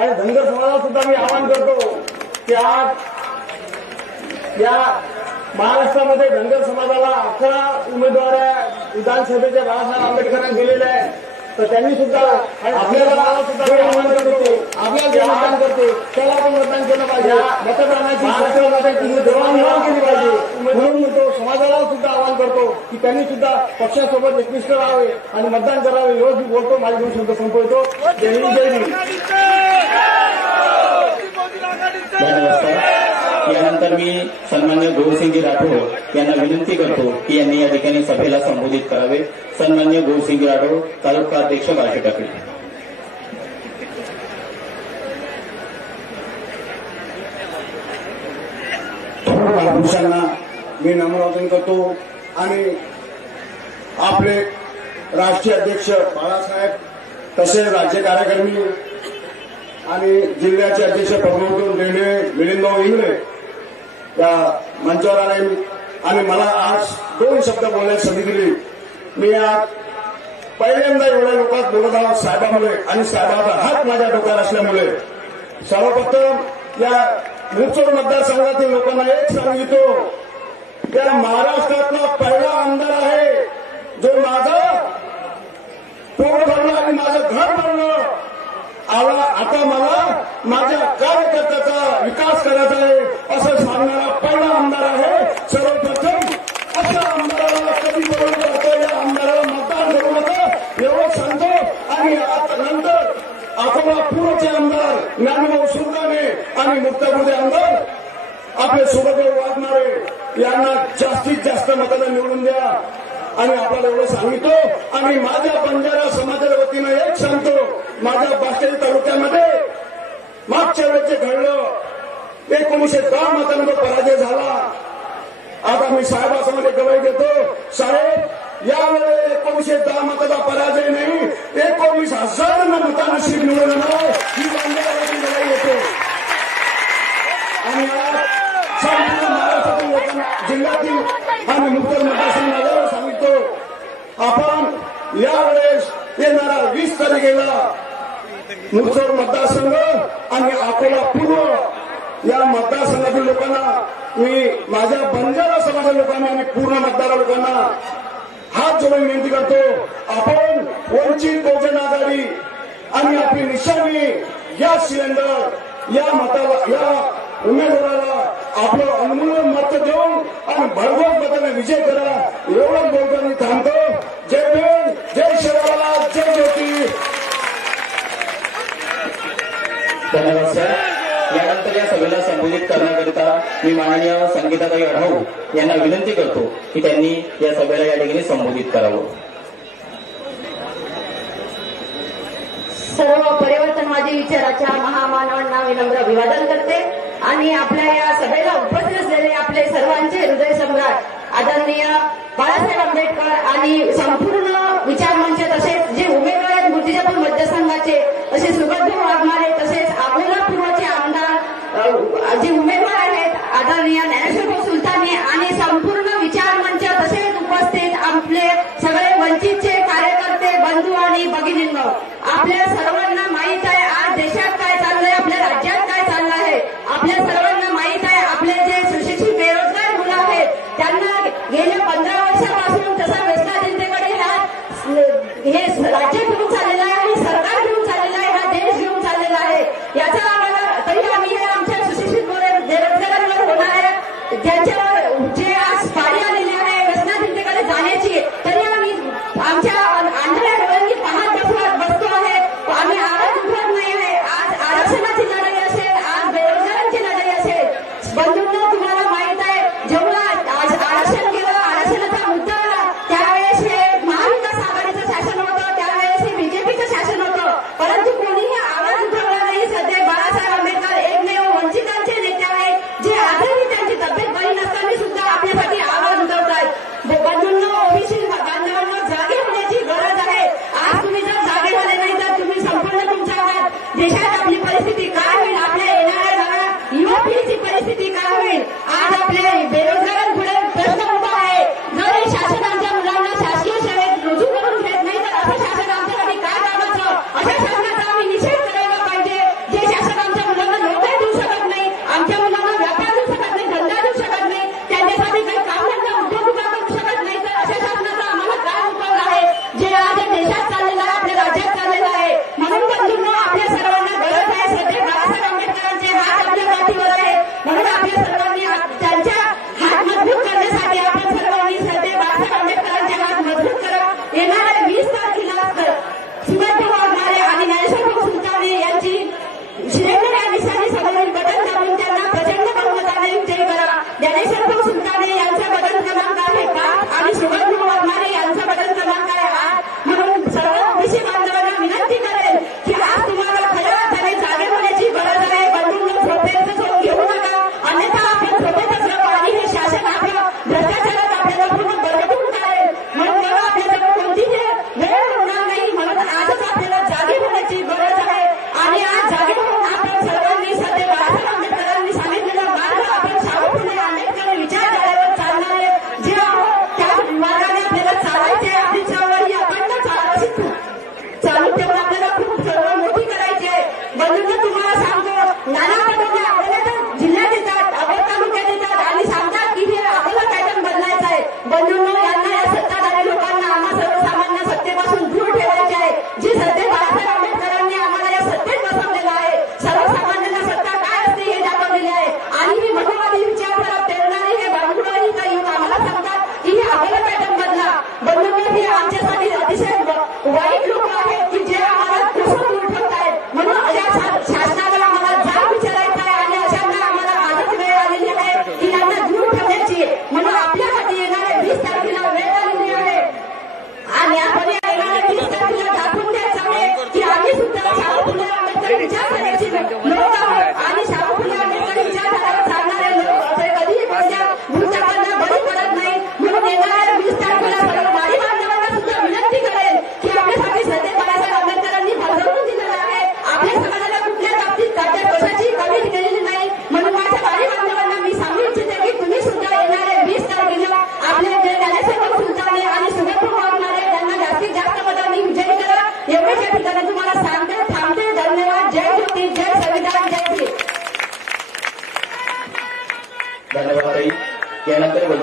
आणि धनगर समाजाला सुद्धा मी आवाहन करतो की आज या महाराष्ट्रामध्ये धनगर समाजाला 11 उमेदवार विधानसभेच्या बाळासाहेब आंबेडकरांना दिलेले आहेत, तर त्यांनी सुद्धा आपल्याला सुद्धा मी आवाहन करतो, आपल्याला आवाहन करतो त्याला आपण मतदान केलं पाहिजे. मतदानाची महाराष्ट्रामध्ये देवाणघेवाण केली पाहिजे. म्हणून तो समाजाला सुद्धा आवाहन करतो की त्यांनी सुद्धा पक्षासोबत एकनिष्ठ राहावे आणि मतदान करावे. एवढं बोलतो, माझे 2 शब्द संपवतो. जय हिंद, जय हिंद. यानंतर मी सन्मान्य गौरसिंगजी राठोड यांना विनंती करतो की यांनी या ठिकाणी सभेला संबोधित करावे. सन्मान्य गौरसिंगजी राठोड, तालुका अध्यक्ष बार्शीटाकळी. महापुरुषांना मी नम्र करतो आणि आपले राष्ट्रीय अध्यक्ष बाळासाहेब, तसेच राज्य कार्यकारिणी आणि जिल्ह्याचे अध्यक्ष प्रमोद लेंडे, मिलिंदभाऊ इंगळे या मंचावर आले आणि मला आज 2 शब्द बोलण्याची संधी दिली. मी आज पहिल्यांदा एवढ्या लोकात बोलत आहोत साहेबांमुळे आणि साहेबांचा हात माझ्या डोक्यावर असल्यामुळे. सर्वप्रथम या मुरचोड मतदारसंघातील लोकांना एक सांगितो, त्या महाराष्ट्रातला पहिला आमदार आहे जो माझं पोट भरलं आणि माझं घर भरलं. आता मला माझ्या कार्यकर्त्याचा विकास करायचा आहे असं सांगणारा पहिला आमदार आहे. सर्वप्रथम अशा आमदाराला कधी करून जातं, या आमदाराला मतदान करू नका एवढं सांगतो. आणि नंतर अकोला पूर्वचे आमदार ज्ञानभाऊ सुरगाणे आणि मुक्तापुरचे आमदार आपले सुभद्र वाघमारे यांना जास्तीत जास्त मतदान निवडून द्या. आणि आपल्याला एवढं सांगितो. आणि माझ्या बंजारा समाजाच्या वतीनं एक सांगतो, माझ्या बाष्टी तालुक्यामध्ये मागच्या वेळेस जे घडलं 1910 मतांवर पराजय झाला. आता मी साहेबासमोर गवाही देतो, साहेब यावेळेस 1910 मताचा पराजय नाही, 19,000 मतांना सीट निवडून येणार ही बंजाराची गवाही देतो. आणि आज संपूर्ण महाराष्ट्रातील लोकांना, जिल्ह्यातील आणि मुख्य मतदारसंघाला सांगिततो, आपण यावेळेस येणारा 20 तारखेला मुरचोड मतदारसंघ आणि अकोला पूर्व या मतदारसंघातील लोकांना, मी माझ्या बंजारा समाजाच्या लोकांना आणि पूर्ण मतदार लोकांना हात जोडून विनंती करतो, आपण वंचित बहुजन आघाडी आणि आपली निशाणी गॅस सिलेंडर या उमेदवाराला आपलं अनमोल मत देऊन आणि भरघोस मताने विजय करा. एवढं बोलतो मी थांबतो. जय भीम, जय शिवराला, जय ज्योती. धन्यवाद सर. यानंतर या सभेला संबोधित करण्याकरिता मी माननीय संगीताताई अढाऊ यांना विनंती करतो की त्यांनी या सभेला या ठिकाणी संबोधित करावं. सर्व परिवर्तनवादी विचाराच्या महामानवांना विनम्र अभिवादन करते आणि आपल्या या सभेला उपस्थित असलेले आपले सर्वांचे हृदय सम्राट आदरणीय बाळासाहेब आंबेडकर आणि संपूर्ण विचार मंच, तसेच जे उमेदवार आहेत मूर्तिजापूर मतदारसंघाचे, तसेच सुभद्र वाघमारे, तसेच अकोला पूर्वचे आमदार जे उमेदवार आहेत आदरणीय ज्ञानेश्वर सुलतानी आणि संपूर्ण विचार मंच, तसेच उपस्थित आपले सगळे वंचितचे कार्यकर्ते, बंधू आणि भगिनींनो, आपल्या सर्वांना माहीत आहे आज देशात काय चाललंय, आपल्या राज्यात काय चाललं आहे. आपल्या सर्वांना माहीत आहे आपले जे सुशिक्षित बेरोजगार मुलं आहेत त्यांना गेल्या 15 वर्षापासून तसा व्यसना जनतेकडे हे राज्य घेऊन चाललेलं आहे आणि सरकार घेऊन चाललेलं आहे, हा देश घेऊन चाललेला आहे. याचा आम्हाला तरी आम्ही हे आमच्या सुशिक्षित बेरोजगारांवर होणार आहे, ज्यांच्यावर जे आज पाळी आलेली आहे व्यसना जनतेकडे जाण्याची, तरी आम्ही आमच्या आंधळ्या डोळ्यांनी पाहत बसतो आहे. आम्ही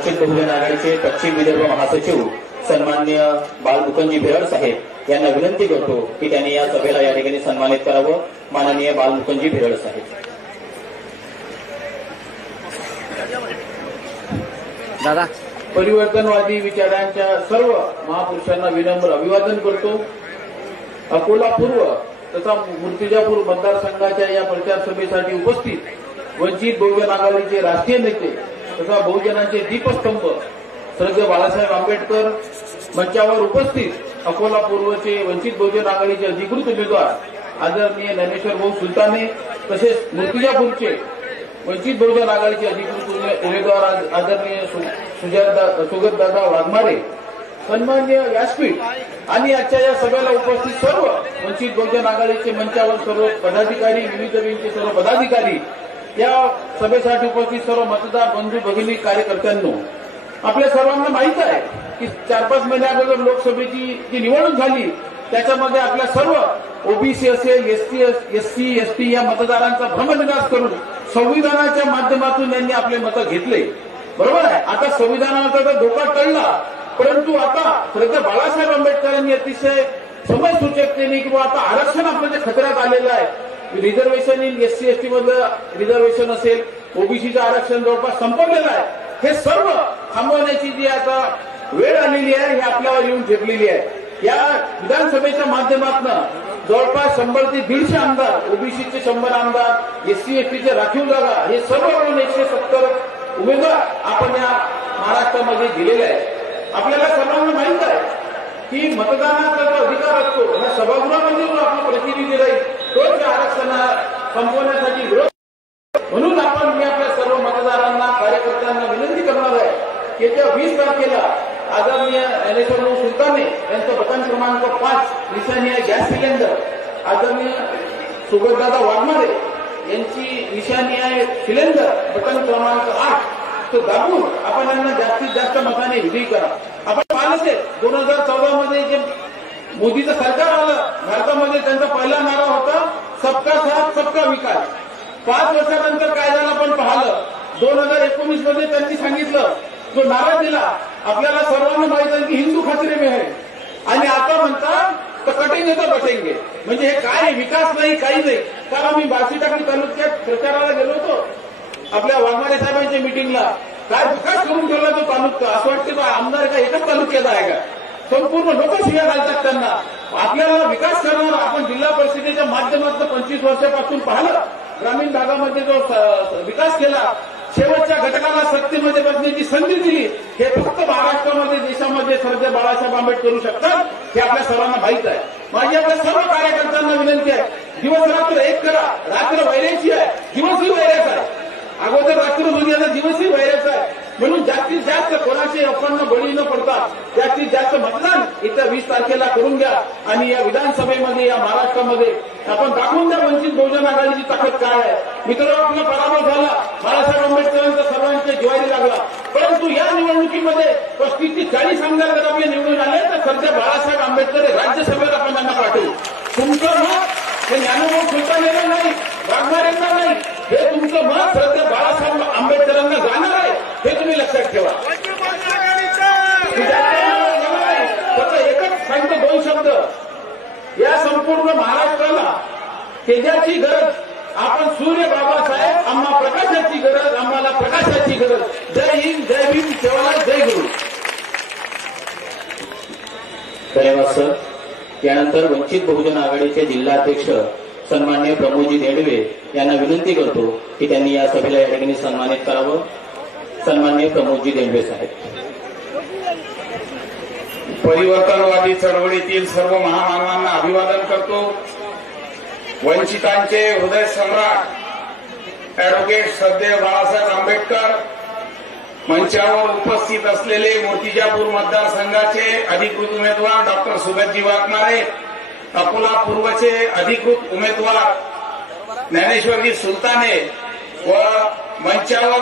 वंचित बहुजन आघाडीचे पश्चिम विदर्भ महासचिव सन्माननीय बालमुकुंदजी भेरड साहेब यांना विनंती करतो की त्यांनी या सभेला या ठिकाणी सन्मानित करावं. माननीय बालमुकुंदजी भेरड साहेब. दादा परिवर्तनवादी विचारांच्या सर्व महापुरुषांना विनम्र अभिवादन करतो. अकोला पूर्व तथा मूर्तिजापूर मतदारसंघाच्या या प्रचार सभेसाठी उपस्थित वंचित बहुजन आघाडीचे राष्ट्रीय नेते तथा बहुजनांचे दीपस्तंभ श्रद्धेय बाळासाहेब आंबेडकर, मंचावर उपस्थित अकोला पूर्वचे वंचित बहुजन आघाडीचे अधिकृत उमेदवार आदरणीय ज्ञानेश्वर भाऊ सुलताने, तसेच मूर्तिजापूरचे वंचित बहुजन आघाडीचे अधिकृत उमेदवार आदरणीय सुगतदादा वाघमारे, सन्मान्य व्यासपीठ आणि आजच्या या सभेला उपस्थित सर्व वंचित बहुजन आघाडीचे मंचावर सर्व पदाधिकारी, विविध विंगचे सर्व पदाधिकारी, या सभेसाठी उपस्थित सर्व मतदार बंधू भगिनी, कार्यकर्त्यांनो, आपल्या सर्वांना माहित आहे की 4-5 महिन्या अगोदर लोकसभेची जी निवडणूक झाली त्याच्यामध्ये आपल्या सर्व ओबीसी असेल, एससी, एसटी या मतदारांचा भ्रमनिराश करून संविधानाच्या माध्यमातून यांनी आपले मतं घेतले. बरोबर आहे. आता संविधानाचा तर धोका टळला, परंतु आता श्रद्धेय बाळासाहेब आंबेडकरांनी अतिशय समयसूचकतेने किंवा आता आरक्षण आपलं जे खतऱ्यात आलेलं आहे, रिझर्वेशन इन एससी एसटी मधलं रिझर्वेशन असेल, ओबीसीचं आरक्षण जवळपास संपवलेलं आहे, हे सर्व थांबवण्याची जी आता वेळ आलेली आहे हे आपल्यावर येऊन ठेपलेली आहे. या विधानसभेच्या माध्यमातून जवळपास 100 ते 150 आमदार, ओबीसीचे 100 आमदार, एससी एसटीचे राखीव जागा, हे सर्व मिळून 170 उमेदवार आपण या महाराष्ट्रामध्ये दिलेले आहेत. आपल्याला सर्वांना माहित आहे की मतदानाचा जो अधिकार असतो या सभागृहामध्ये जो आपला प्रतिनिधी राहील तोच या आरक्षणा संपवण्यासाठी विरोध. म्हणून आपण मी आपल्या सर्व मतदारांना, कार्यकर्त्यांना विनंती करणार आहे की येत्या 20 तारखेला आदरणीय ज्ञानेश्वर भाऊ सुलताने यांचं बटन क्रमांक 5 निशाणी आहे गॅस सिलेंडर, आदरणीय सुगतदादा वाघमारे यांची निशाणी आहे सिलेंडर बटन क्रमांक 8, तो दाबून आपण यांना जास्तीत जास्त मताने विजयी करा. आपण पाहिलं ते 2014 मध्ये जे मोदीचं सरकार आलं भारतामध्ये, त्यांचा पहिला नारा होता सबका साथ सबका विकास. 5 वर्षानंतर काय झालं आपण पाहिलं. 2019 मध्ये त्यांनी सांगितलं, जो नारा दिला आपल्याला सर्वांना माहित आहे की हिंदू खतरे में है, आणि आता म्हणतात तर कटेंगे तर बटेंगे. म्हणजे हे काय विकास नाही, काही नाही. कारण आम्ही बार्शीटाकली तालुक्यात प्रचाराला गेलो होतो आपल्या वाघमारे साहेबांच्या मिटिंगला. काय विकास करून ठेवला तो तालुका, असं वाटतं का आमदार का एकच तालुक्याचा आहे का? संपूर्ण लोक शिव्या घालतात त्यांना. आपल्याला विकास करणार आपण जिल्हा परिषदेच्या माध्यमातून 25 वर्षापासून पाहिलं, ग्रामीण भागामध्ये जो विकास केला, शेवटच्या घटकाला सत्तेमध्ये बसण्याची संधी दिली, हे फक्त महाराष्ट्रामध्ये, देशामध्ये श्रद्धेय बाळासाहेब आंबेडकर करू शकतात, हे आपल्या सर्वांना माहित आहे. माझी आपल्या सर्व कार्यकर्त्यांना विनंती आहे, दिवस रात्र एक करा. रात्र वैऱ्याची आहे, दिवसही वैऱ्याचा आहे. अगोदर रात्र होती, आता दिवसही वैऱ्याचा आहे. म्हणून जास्तीत जास्त कोणाचे लोकांना बळी न पडता जास्तीत जास्त मतदान येत्या 20 तारखेला करून घ्या आणि या विधानसभेमध्ये, या महाराष्ट्रामध्ये आपण दाखवून द्या वंचित बहुजन आघाडीची ताकद काय आहे. मित्रांनो, आपला पराभव झाला, बाळासाहेब आंबेडकरांचा सर्वांच्या जिव्हारी लागला, परंतु या निवडणुकीमध्ये 35 ते 40 आमदार जर आपले निवडून आले तर सध्या बाळासाहेब आंबेडकर राज्यसभेत आपण त्यांना पाठवू. तुमचं मत हे ज्ञानोबा सुलतानेला नाही, वाघमारेंना नाही, हे तुमचं मत श्रद्धेय बाळासाहेब आंबेडकरांना जाणार आहे, हे तुम्ही लक्षात ठेवा. फक्त एकच सांगतो 2 शब्द. या संपूर्ण महाराष्ट्राला तेजाची गरज, आपण सूर्य बाबासाहेब, आम्हा प्रकाशाची गरज, आम्हाला प्रकाशाची गरज. जय हिंद, जय भीम, शिवराय, जय गुरु. धन्यवाद सर. यानंतर वंचित बहुजन आघाडीचे जिल्हाध्यक्ष सन्माननीय प्रमोदजी देडवे यांना विनंती करतो की त्यांनी या सभेला या ठिकाणी सन्मानित करावं. सन्माननीय प्रमोदजी देडवे साहेब. परिवर्तनवादी चळवळीतील सर्व महामानवांना अभिवादन करतो. वंचितांचे हृदय सम्राट ऍडव्होकेट श्रद्धेय बाळासाहेब आंबेडकर, मंचावर उपस्थित असलेले मूर्तिजापूर मतदारसंघाचे अधिकृत उमेदवार डॉक्टर सुगतजी वाघमारे, अकोला पूर्वचे अधिकृत उमेदवार ज्ञानेश्वरजी सुलताने व मंचावर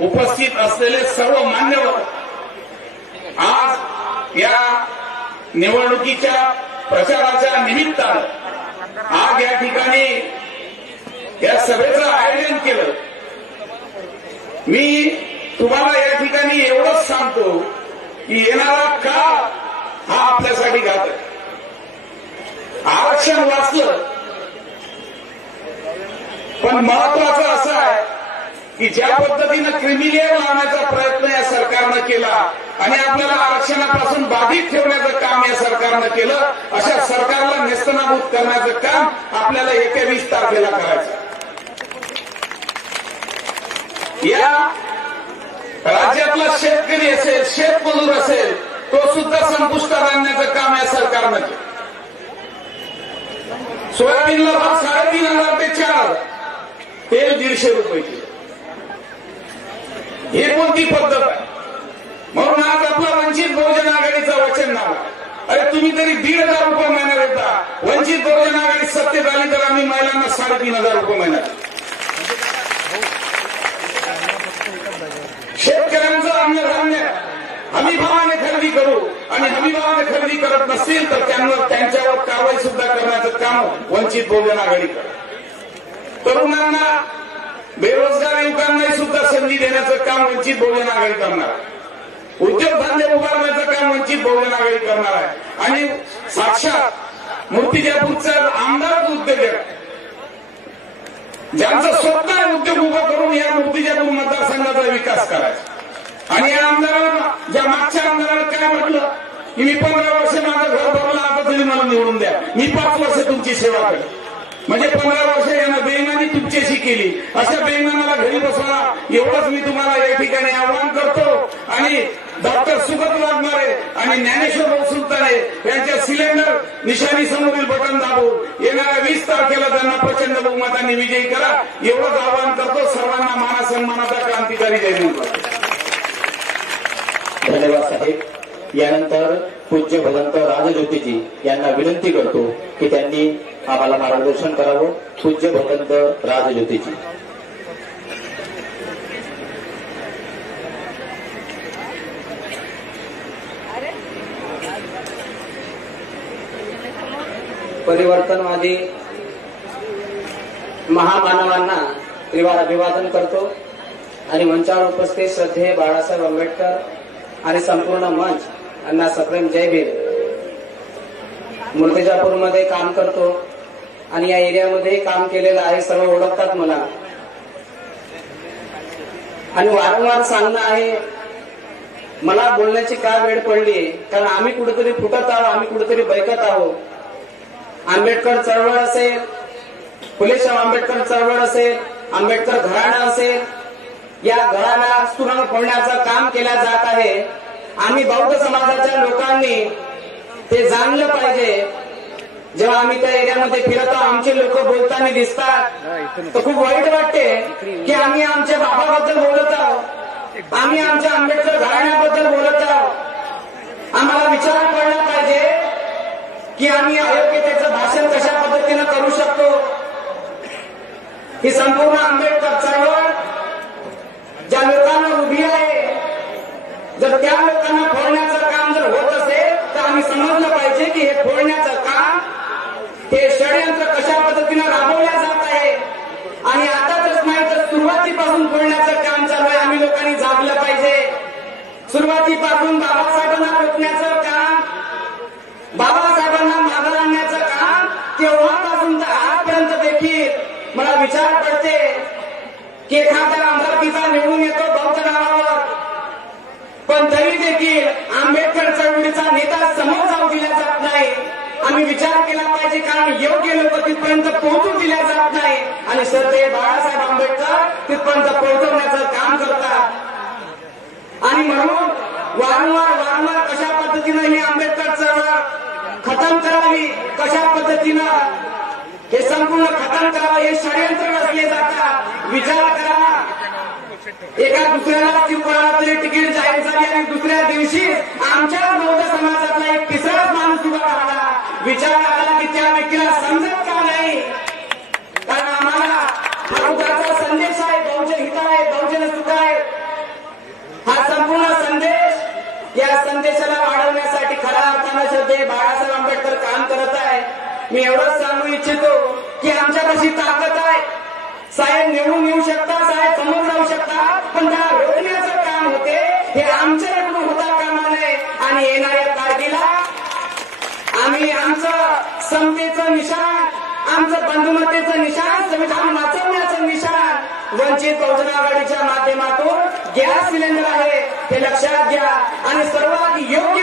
उपस्थित असलेले सर्व मान्यवर, आज या निवडणुकीच्या प्रचाराच्या निमित्तानं आज या ठिकाणी या सभेचं आयोजन केलं. मी तुम्हाला या ठिकाणी एवढंच सांगतो की येणारा काळ हा आपल्यासाठी घातक. आरक्षण वाचलं, पण महत्वाचं असं आहे की ज्या पद्धतीनं क्रिमिलेअर लावण्याचा प्रयत्न या सरकारनं केला आणि आपल्याला आरक्षणापासून बाधित ठेवण्याचं काम या सरकारनं केलं, अशा सरकारला नेस्तनाबूत करण्याचं काम आपल्याला येत्या 20 तारखेला करायचं. या राज्यातला शेतकरी असेल, शेतमजूर असेल, तो सुद्धा संपुष्टात आणण्याचं काम या सरकारनं केलं. सोयाबीनला भाव 3,500 ते 4,000, तेल 150 रुपये किलो. हे कोणती पद्धत आहे? म्हणून आज आपला वंचित बहुजन आघाडीचा वचननामा, अरे तुम्ही तरी 1,500 रुपये महिना देता. वंचित बहुजन आघाडी सत्तेत आली तर आम्ही महिलांना 3,500 रुपये महिना. शेतकऱ्यांचं अन्नधान्य हमीभावाने खरेदी करू आणि हमीभावाने खरेदी करत नसतील तर त्यांच्यावर कारवाई सुद्धा करण्याचं काम वंचित बहुजन आघाडी करते. तरुणांना, बेरोजगार युवकांनाही सुद्धा संधी देण्याचं काम वंचित बहुजन आघाडी करणार आहे. उद्योगधंदे उभारण्याचं काम वंचित बहुजन आघाडी करणार आहे. आणि साक्षात मूर्तिजापूरचा आमदार उद्योजक ज्यांचं स्वतः उद्योग उभा करून या मूर्तिजापूर मतदारसंघाचा विकास करायचा. आणि या आमदारांना, ज्या मागच्या आमदारांना काय म्हटलं की मी 15 वर्ष माझं घर भरलं, आता तरी मला निवडून द्या, मी 5 वर्ष तुमची सेवा करेन. म्हणजे 15 वर्ष यानं बेईमानी तुमच्याशी केली. अशा बेईमानाला घरी बसवा, एवढंच मी तुम्हाला या ठिकाणी आवाहन करतो. आणि डॉक्टर सुगत वाघमारे आणि ज्ञानेश्वर सुलताने यांच्या सिलेंडर निशाणी समोरील बटन दाबून येणाऱ्या 20 तारखेला त्यांना प्रचंड बहुमतांनी विजयी करा, एवढंच आवाहन करतो. सर्वांना मानसन्मानाचा क्रांतिकारी जय हिंद. धन्यवाद साहेब. यानंतर पूज्य भगवंत राजज्योतिजी यांना विनंती करतो की त्यांनी आम्हाला मार्गदर्शन करावं. पूज्य भगवंत राजज्योतिजी. परिवर्तनवादी महामानवांना त्रिवार अभिवादन करतो आणि मंचावर उपस्थित श्रद्धेय बाळासाहेब आंबेडकर आणि संपूर्ण मंच यांना सप्रेम जय भीम. मूर्तिजापूरमध्ये काम करतो आणि या एरियामध्ये काम केलेलं आहे, सर्व ओळखतात मला. आणि वारंवार सांगणं आहे, मला बोलण्याची काय वेळ पडली, कारण आम्ही कुठेतरी फुटत आहोत, आम्ही कुठेतरी बैकत आहोत. आंबेडकर चळवळ असेल, फुलेशाह आंबेडकर चळवळ असेल, आंबेडकर घराणा असेल, या घराला सुरण फोडण्याचं काम केलं जात आहे. आम्ही बौद्ध समाजाच्या लोकांनी ते जाणलं पाहिजे. जेव्हा आम्ही त्या एरियामध्ये फिरतो, आमचे लोक बोलताना दिसतात तर खूप वाईट वाटते की आम्ही आमच्या बाबाबद्दल बोलत आहोत, आम्ही आमच्या आंबेडकर घराण्याबद्दल बोलत आहोत. आम्हाला विचार पडला पाहिजे की आम्ही अयोग्यतेचं भाषण कशा पद्धतीनं करू शकतो. ही संपूर्ण आंबेडकर चळवळ ज्या लोकांना उभी आहे, जर त्या लोकांना फोडण्याचं काम जर होत असेल तर आम्ही समजलं पाहिजे की हे फोडण्याचं काम, हे षडयंत्र कशा पद्धतीनं राबवल्या जात आहे. आणि आताच नाही तर सुरुवातीपासून फोडण्याचं काम चालू आहे. आम्ही लोकांनी जागलं पाहिजे. सुरुवातीपासून बाबासाहेबांना रोखण्याचं काम, बाबासाहेबांना मागे आणण्याचं काम तेव्हापासून तर आजपर्यंत देखील मला विचार पडते की एखादा आमदारकीचा निवडून येतो बौद्ध नावावर, पण तरी देखील आंबेडकर चळवळीचा नेता समोर जाऊ दिला जात नाही. आम्ही विचार केला पाहिजे, कारण योग्य लोक तिथपर्यंत पोहोचू दिल्या जात नाही आणि श्रद्धेय बाळासाहेब आंबेडकर तिथपर्यंत पोहोचवण्याचं काम करतात. आणि म्हणून वारंवार कशा पद्धतीनं ही आंबेडकर चळवळ खतम करावी, कशा पद्धतीनं हे संपूर्ण खतम करावं, हे षडयंत्र रचले जातात. विचार करा, एका दुसऱ्याला तरी तिकीट जाहीर झाली आणि दुसऱ्या दिवशी आमच्या बौद्ध समाजातला एक तिसराच माणूस उभा राहिला. विचार आला की त्या व्यक्तीला समजत का नाही, कारण आम्हाला हा उद्याचा संदेश आहे, बहुजन हित आहे, बहुजन सुख आहे. हा संपूर्ण संदेश, या संदेशाला वाढवण्यासाठी खऱ्या अर्थानं श्रद्धेय बाळासाहेब आंबेडकर काम करत आहे. मी एवढंच सांगू इच्छितो की आमच्यापाशी ताकद आहे. साहेब निवडून येऊ शकता, साहेब समोर जाऊ शकता, पण त्या रोखण्याचं काम हे आमच्याकडून होता कामा नये आणि येणाऱ्या तारखेला आम्ही आमचं समतेचं निशाण, आमचं बंधुमतेचं निशाण, संविधान वाचवण्याचं निशाण वंचित बहुजन आघाडीच्या माध्यमातून गॅस सिलेंडर आहे हे लक्षात घ्या. आणि सर्वात योग्य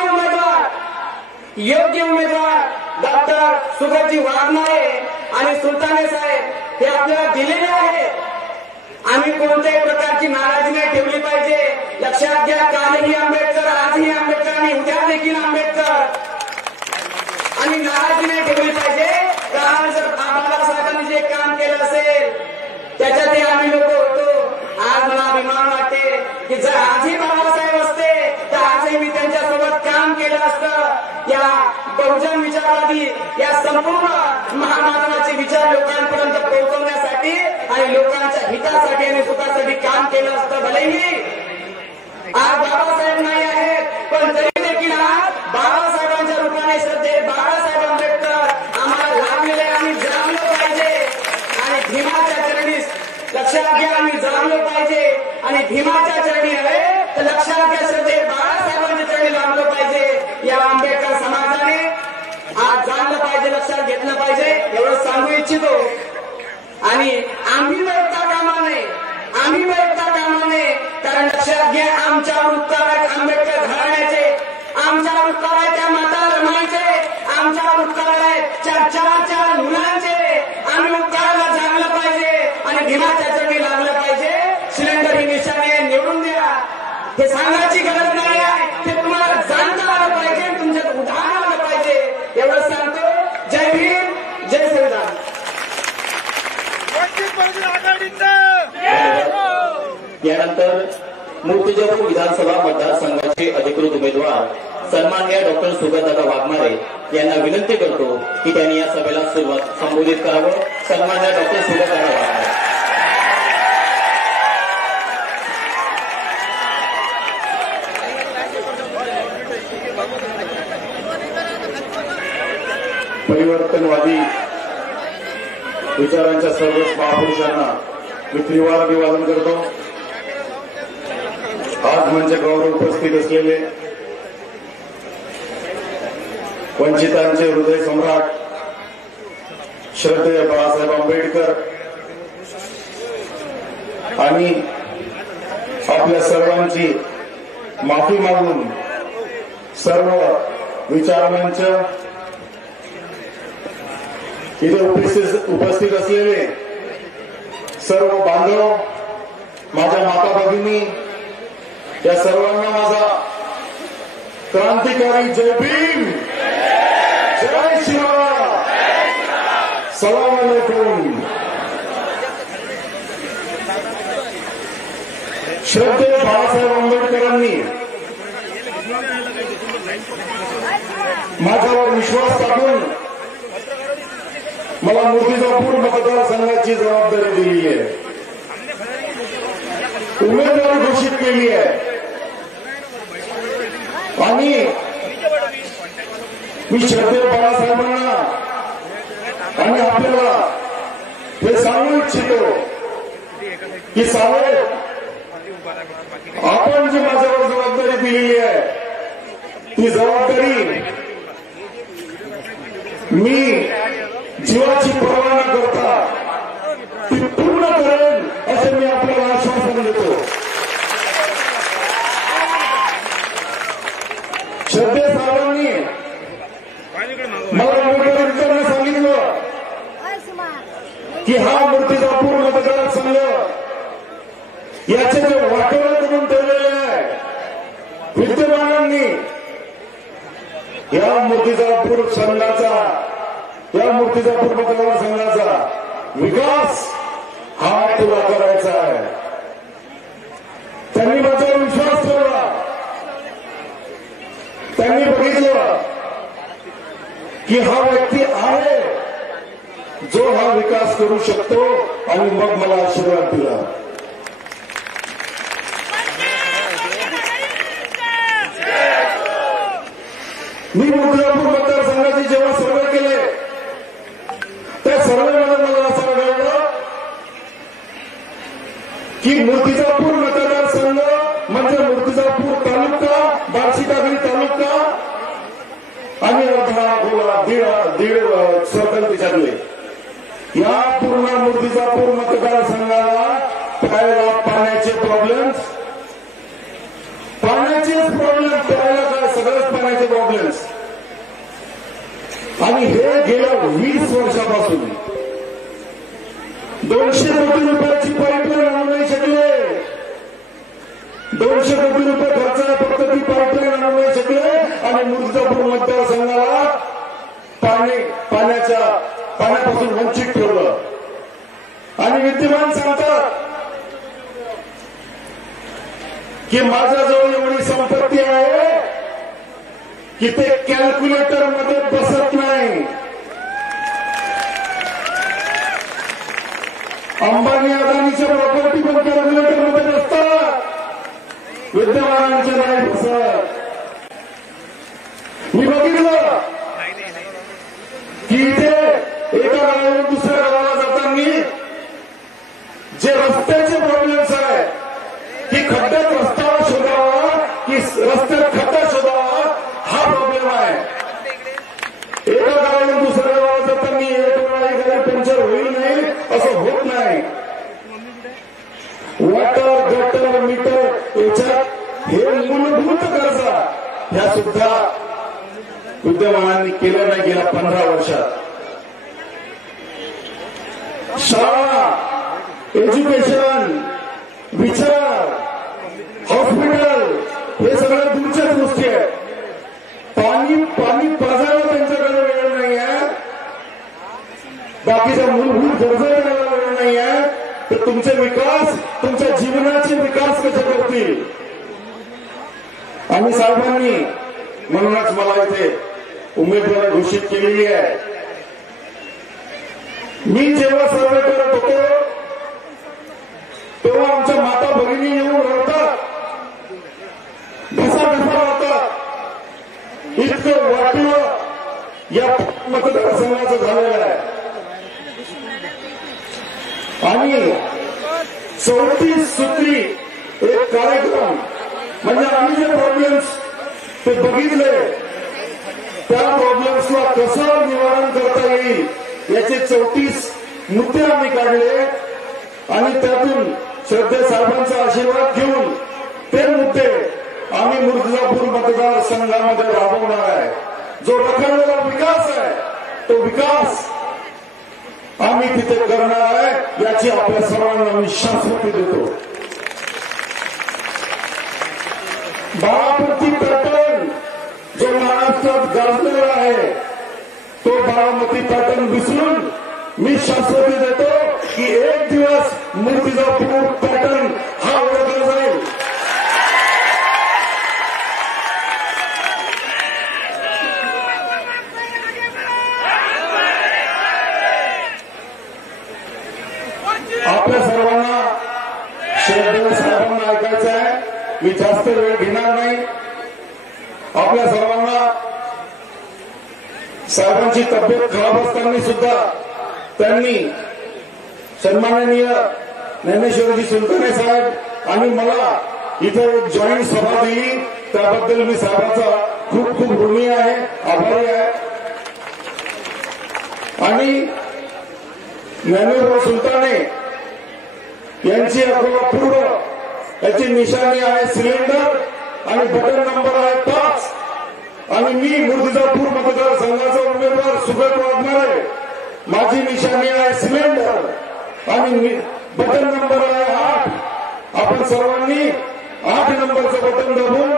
उमेदवार डॉक्टर सुगतजी वाघमारे आणि सुलताने साहेब हे आपल्याला दिलेले आहे. आम्ही कोणत्याही प्रकारची नाराजी नाही ठेवली पाहिजे. लक्षात घ्या, कालही आंबेडकर, आजही आंबेडकर आणि उद्या देखील आंबेडकर. आणि नाराजी नाही ठेवली पाहिजे. कारण जर बाबासाहेबांनी जे काम केलं असेल त्याच्यातही आम्ही लोक होतो. आज मला अभिमान वाटते की जर आजही बाबासाहेब असते तर आजही मी त्यांच्यासोबत काम केलं असतं. या बहुजन विचारवादी या संपूर्ण महामानवाचे विचार लोकांपर्यंत पोहोचवण्यासाठी आणि लोकांच्या हितासाठी आणि सुखासाठी काम केलं असतं. भलेही आज बाबासाहेब नाही आहेत पण तरी देखील आज बाबासाहेबांच्या रूपाने श्रद्धे बाळासाहेब आंबेडकर आम्हाला लाभलेले आणि जाणलं पाहिजे. आणि भीमाच्या चरणी लक्षात घ्या, आम्ही जाणलं पाहिजे. आणि भीमाच्या चरणी नव्हे तर लक्षात घ्या, श्रद्धे बाळासाहेबांच्या चरणी लाभलं पाहिजे. या आंबेडकर समाजाने आज जाणलं पाहिजे, लक्षात घेतलं पाहिजे, एवढं सांगू इच्छितो. आणि आम्ही वैयक्ता कामा नये, आम्ही वैयक्ता कामा नये. कारण लक्षात घ्या, आमच्यावर उपकार आहेत आंबेडकर घराण्याचे, आमच्यावर उपकार आहेत त्या माता रमाईचे, आमच्यावर उपकार आहेत चार मुलांचे. आम्ही उपकाराला जाणलं पाहिजे आणि भीमाच्या चरणी लागलं पाहिजे. सिलेंडर ही निशाणे निवडून द्या हे सांगायची गरज नाही आहे. ते तुम्हाला जाणता आलं पाहिजे, तुमच्यात उदाहरण आलं पाहिजे, एवढं सांगतो. जय भीम, जय संविधान. यानंतर मूर्तिजापूर विधानसभा मतदारसंघाचे अधिकृत उमेदवार सन्माननीय डॉक्टर सुगतदादा वाघमारे यांना विनंती करतो की त्यांनी या सभेला संबोधित करावं. सन्माननीय डॉक्टर सुगतदादा वाघमारे. परिवर्तनवादी विचारांच्या सर्व महापुरुषांना मी त्रिवार अभिवादन करतो. आज मंचावर उपस्थित असलेले वंचितांचे हृदय सम्राट श्रद्धेय बाळासाहेब आंबेडकर आणि आपल्या सर्वांची माफी मागून सर्व विचारमंच इथे उपस्थित असलेले सर्व बांधव, माझ्या माता भगिनी, या सर्वांना माझा क्रांतिकारी जय भीम, जय शिवराय, सलाम अलैकुम. श्रद्धेय बाळासाहेब आंबेडकरांनी माझ्यावर विश्वास टाकून मला मूर्तिजापूर मतदारसंघाची जबाबदारी दिली आहे, उमेदवारी घोषित केली आहे. आणि मी श्रद्धेय बाळासाहेबांना आणि आपल्याला हे सांगू इच्छितो की साहेब, आपण जी माझ्यावर जबाबदारी दिलेली आहे ती जबाबदारी मी जीवाची पर्वा न करता ती पूर्ण करेन असे मी आपल्याला आश्वासन देतो. श्रद्धेय साहेबांनी मला उमेदवारी सांगितलं की हा मूर्तिजापूर मतदारसंघ याचे जे वाटोळे करून ठेवलेले आहे विद्यमानांनी, या मूर्तिजापूर मतदारसंघाचा विकास हा पुरा करायचा आहे. त्यांनी माझ्यावर विश्वास ठेवला. त्यांनी बघितलं की हा व्यक्ती आहे जो हा विकास करू शकतो आणि मग मला आशीर्वाद दिला. मी मूर्तिजापूर मतदारसंघाची जेव्हा सर्वे केले त्या सर्वेमध्ये मला असं आढळलं की मूर्तिजापूर मतदारसंघ म्हणजे मूर्तिजापूर तालुक्यातले या पूर्ण मूर्तिजापूर मतदारसंघाला प्यायला पाण्याचे प्रॉब्लेम्स प्यायला काय सगळेच पाण्याचे प्रॉब्लेम्स आणि हे गेल्या 20 वर्षापासून 200 कोटी रुपयाची पाईपलाईन आणू नाही शकले 200 कोटी रुपये खर्च फक्त ती पाईपलाईन आणू नाही शकले आणि मूर्तिजापूर मतदारसंघाला पाण्यापासून वंचित ठेवलं आणि विद्यमान सांगतात की माझ्याजवळ एवढी संपत्ती आहे की ते कॅल्क्युलेटर मध्ये बसत नाही. अंबानी अदानीच्या प्रॉपर्टी पण कॅल्क्युलेटर मध्ये बसतात, विद्यमानांचे नाही बसत. मी बघितलं की इथे एका गावावरून दुसऱ्या गावाला जाताना जे रस्त्याचे प्रॉब्लेम्स आहे की खड्ड्यात रस्ता शोधावा की रस्त्यात खड्डा शोधावा हा प्रॉब्लेम आहे. एका गावावरून दुसऱ्या गावाला जाताना एक वेळा गाडी पंक्चर होईल नाही असं होत नाही. वॉटर गटर मीटर याच्यात हे मूलभूत गरजा ह्या सुद्धा विद्यमानांनी केल्या नाही गेल्या 15 वर्षात. शाळा, एज्युकेशन, विचार, हॉस्पिटल हे सगळ्या दूरच्याच गोष्टी आहेत. पाणी पाजायला त्यांच्याकडे वेळ नाही आहे, बाकीच्या मूलभूत गरजा करायला वेळ नाही आहे. तर तुमचे विकास, तुमच्या जीवनाचे विकास कसे करतील? आम्ही साहेबांनी म्हणूनच मला इथे उमेदवारी घोषित केलेली आहे. मी जेव्हा सर्वे करत होतो तेव्हा आमच्या माता भगिनी येऊन रडतात, ढसा होतात. इतकं वाटलं या मतदारसंघाचं झालेलं आहे. आणि 34 सूत्री एक कार्यक्रम म्हणजे आम्ही जे प्रॉब्लेम्स ते बघितले त्या प्रॉब्लेम्सला कसं निवारण करता येईल याचे 34 मुद्दे आम्ही काढले आणि त्यातून श्रद्धे साहेबांचा आशीर्वाद घेऊन ते मुद्दे आम्ही मूर्तिजापूर मतदारसंघामध्ये राबवणार आहे. जो रखडलेला विकास आहे तो विकास आम्ही तिथे करणार आहे याची आपल्या सर्वांना मी शाश्वती देतो. बारामती पॅटर्न जो महाराष्ट्रात गाजलेला आहे तो बारामती पॅटर्न विसरून मी शाश्वती देतो की एक दिवस मूर्तिजापूर पॅटर्न हा ओळखला जाईल. आपल्या सर्वांना श्रद्धेय साहेबांना ऐकायचं आहे. मी जास्त वेळ घेणार नाही. आपल्या सर्वांना साहेबांची तब्येत खराब असताना सुद्धा त्यांनी सन्माननीय ज्ञानेश्वरजी सुलताने साहेब आणि मला इथे एक जॉईंट सभा दिली. त्याबद्दल मी साहेबांचा खूप खूप ऋणी आहे, आभारी आहे. आणि ज्ञानेश्वर सुलताने यांची अपूर्व याची निशाणी आहे सिलेंडर आणि बटन नंबर आहे 5. आणि मी मूर्तिजापूर मतदारसंघाचा उमेदवार सुगत वाघमारे, माझी निशाणी आहे सिलेंडर आणि बटन नंबर आहे 8. आपण सर्वांनी 8 नंबरचं बटन दाबून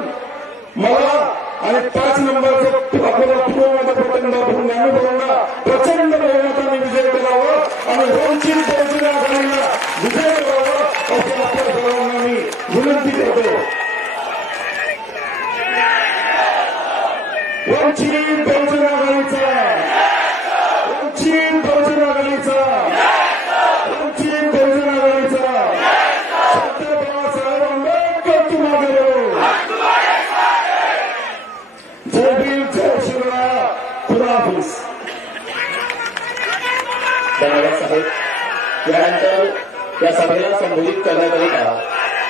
मला आणि 5 नंबरचं आपल्याला पूर्वमध्ये बटन दाबून ज्ञानोबांना प्रचंड बहुमताने विजय करावा आणि वंचित बहुजन आघाडीला विजय करावा असं आपल्या सर्वांना मी विनंती करतो. वंचित बहुजन आघाडीचा, वंचित बहुजन आघाडीचा, वंचित बहुजन आघाडीचा. डॉक्टर बाबासाहेब आंबेडकर तुम्हाला जय भीम, जय शिवराय, खुदा हाफिज. धन्यवाद साहेब. यानंतर या सभेला संबोधित करण्याकरिता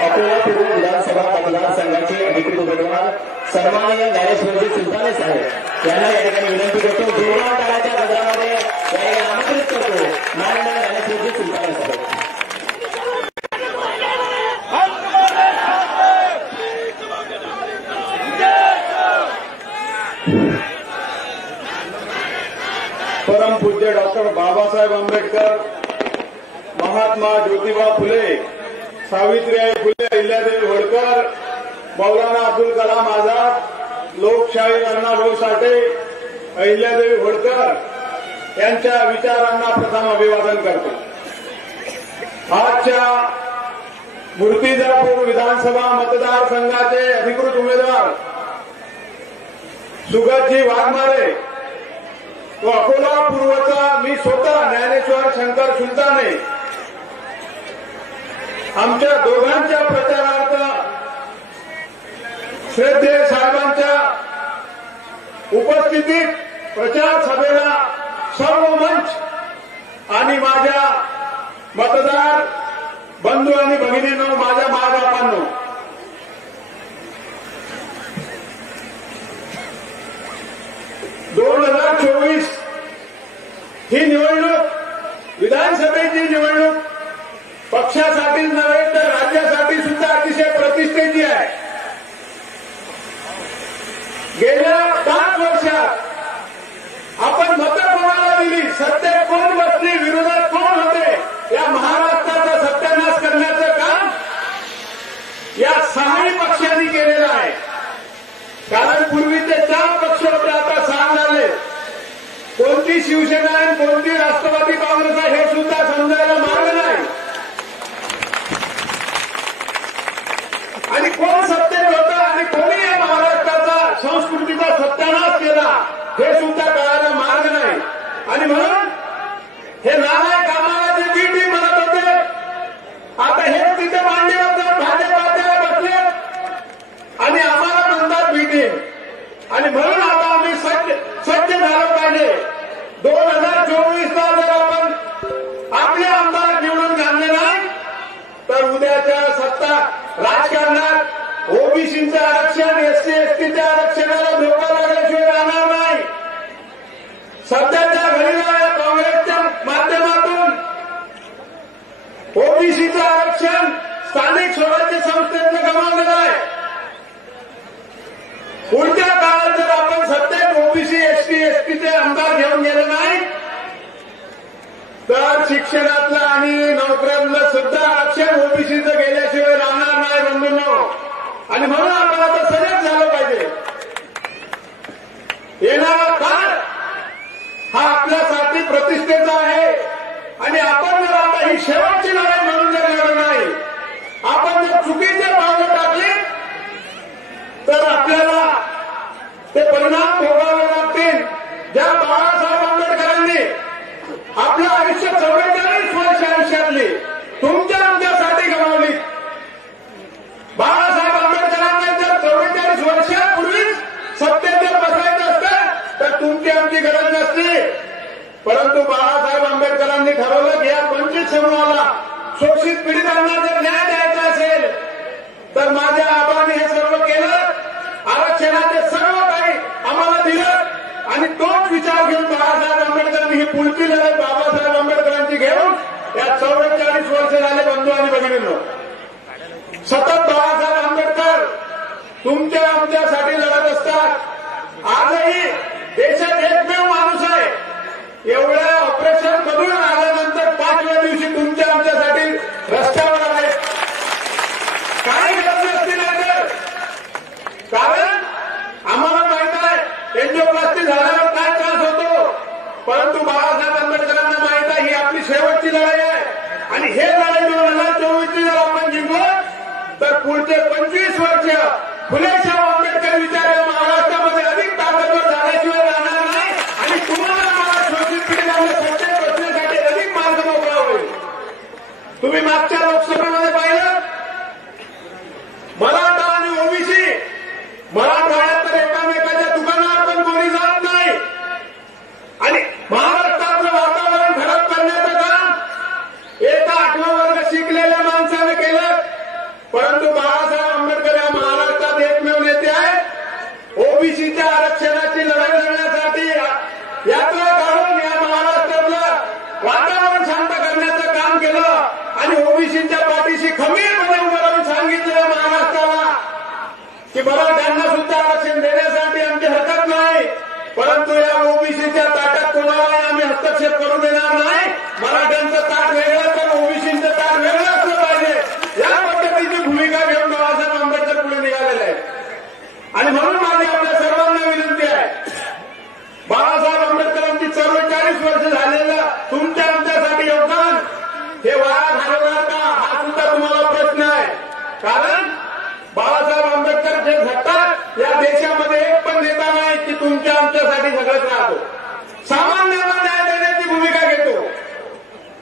अकोला पूर्व विधानसभा मतदारसंघाचे अधिकृत उमेदवार सन्माननीय ज्ञानेश्वरजी सुलताने साहेब यांना या ठिकाणी विनंती करतो, जोरदार टाळ्याच्या गजरामध्ये या ठिकाणी आमंत्रित करतो नारायण गणेश सुलतान साहेब. परमपूज्य डॉक्टर बाबासाहेब आंबेडकर, महात्मा ज्योतिबा फुले, सावित्रीबाई फुले, अहिल्यादेवी होळकर, मौलाना अब्दुल कलाम आझाद, लोकशाहीर अण्णाभाऊ साठे, अहिल्यादेवी होळकर यांच्या विचारांना प्रथम अभिवादन करतो. आजच्या मूर्तिजापूर विधानसभा मतदारसंघाचे अधिकृत उमेदवार सुगतजी वाघमारे व अकोला पूर्वचा मी स्वतः ज्ञानेश्वर शंकर सुलताने आमच्या दोघांच्या प्रचारार्थ श्रद्धेय साहेबांच्या उपस्थितीत प्रचार सभेला सर्व मंच आणि माझ्या मतदार बंधू आणि भगिनींनो, माझ्या मायबापांनो, ही निवडणूक विधानसभेची निवडणूक पक्षासाठीच नव्हे तर राज्यासाठी सुद्धा अतिशय प्रतिष्ठेची आहे. गेल्या 5 वर्षात आपण मतं कोणाला दिली, सत्तेत कोण बसली, विरोधात कोण होते, या महाराष्ट्राचा सत्यानाश करण्याचं काम या 6 पक्षांनी केलेलं आहे. कारण पूर्वीचे 4 पक्ष होते, आता 6 झाले. कोणती शिवसेना आणि कोणती राष्ट्रवादी काँग्रेस आहे हे सुद्धा समजायला मार्ग नाही. आणि कोण सत्तेत होतं आणि कोणी या महाराष्ट्राचा संस्कृतीचा सत्यानाश केला हे सुद्धा कळायला मार्ग नाही. आणि म्हणून हे नालायक आम्हाला जे बी टीम म्हणत होते, आता हे तिथे मांडीवर जाऊन भाजपाच्या बसले आणि आम्हाला म्हणतात बी टीम. आणि म्हणून आता आम्ही सज्ज झालं पाहिजे. 2024ला जर आपण आपले आमदार निवडून आणले नाही तर उद्याच्या सत्ता राजकारणात ओबीसीचं आरक्षण, एससी एसटीच्या आरक्षणाला धोका लागल्याशिवाय राहणार नाही. सध्याच्या घडीला या काँग्रेसच्या माध्यमातून ओबीसीचं आरक्षण स्थानिक स्वराज्य संस्थेनं गमावलेलं आहे. पुढच्या काळात जर आपण सत्तेत ओबीसी, एसटी, एसटीचे आमदार घेऊन गेले नाही तर शिक्षणातलं आणि नोकऱ्यांना सुद्धा आरक्षण ओबीसीचं गेल्याशिवाय राहणार नाही बंधूंनो. आणि म्हणून आपण आता सजग झालं पाहिजे. येणारा काळ हा आपल्यासाठी प्रतिष्ठेचा आहे. आणि आपण जर आता ही शेवटची लढाई म्हणून जर लढलं नाही, आपण जर चुकीचे पावलं टाकले तर आपल्याला ते परिणाम भोगावे लागतील. ज्या बाळासाहेब आंबेडकरांनी आपलं आयुष्य 44 वर्ष आयुष्यातली तुमच्या आमच्यासाठी गमावली. बाळासाहेब आंबेडकरांना जर 44 वर्षापूर्वीच सत्तेत जर बसायचं असतं तर तुमची आमची गरज नसती. परंतु बाळासाहेब आंबेडकरांनी ठरवलं की या वंचित समूहाला, शोषित पीडितांना जर न्याय द्यायचा असेल तर माझ्या आबांनी हे सर्व केलं. आरक्षणाचे सर्व काही आम्हाला दिलं. आणि तोच विचार घेऊन बाळासाहेब आंबेडकरांनी ही पुढची लढत बाबासाहेब आंबेडकरांची घेऊन या 44 वर्ष झाले बंधू आणि भगिनींनो. सतत बाळासाहेब आंबेडकर तुमच्या आमच्यासाठी लढत असतात. आजही देशात एकमेव माणूस आहे एवढ्या ऑपरेशन मधून आल्यानंतर 5व्या दिवशी तुमच्या आमच्यासाठी रस्त्यावर आले. काही गरज नसती नाही तर. कारण आम्हाला माहित आहे एंजिओप्लास्टी झाल्यावर काय त्रास होतो. परंतु बाळासाहेब आंबेडकरांना माहित आहे ही आपली शेवटची लढाई आहे. आणि हे लढाई 2024ची जर आपण जिंकलो तर पुढचे 25 वर्ष फुलेशाह आंबेडकर विचार या महाराष्ट्रामध्ये अधिक ताकदवर झाल्याशिवाय राहणार नाही. आणि तुम्हाला आम्हाला शोषित पीडितांना सत्तेत बसण्यासाठी अधिक मार्ग मोकळा होईल. तुम्ही मागच्या लोकसभेमध्ये पाहिलं, मराठा आणि ओबीसी, मराठवाड्यात तर एकामेकाच्या दुकानावर पण कोणी जात नाही. आणि महाराष्ट्रातलं वातावरण खराब करण्याचं काम एका 8वा वर्ग शिकलेल्या माणसाने केलं. परंतु बाळासाहेब आंबेडकर या महाराष्ट्रात एकमेव नेते आहेत ओबीसीच्या आरक्षणाची लढाई शांत करण्याचं काम केलं आणि ओबीसीच्या पाठीशी खंबीरपणे उभं राहून सांगितलं महाराष्ट्राला की मराठ्यांना सुद्धा आरक्षण देण्यासाठी आमची हरकत नाही, परंतु या ओबीसीच्या ताटात कोणाला आम्ही हस्तक्षेप करू देणार नाही. मराठ्यांचं ताट वेगळं तर ओबीसीचं ताट वेगळं असलं पाहिजे, या पद्धतीची भूमिका घेऊन बाबासाहेब आंबेडकर पुढे निघालेले आहेत. आणि म्हणून माझी आपल्या सर्वांना विनंती आहे, बाळासाहेब आंबेडकरांची 44 वर्ष झालेलं तुमच्या आमच्यासाठी योगदान हे वाया घालवणार का, हा सुद्धा तुम्हाला प्रश्न आहे. कारण बाळासाहेब आंबेडकर जे झटतात या देशामध्ये एक पण नेता नाही की तुमच्या आमच्यासाठी झगडत राहतो. सामान्यांना न्याय देण्याची भूमिका घेतो.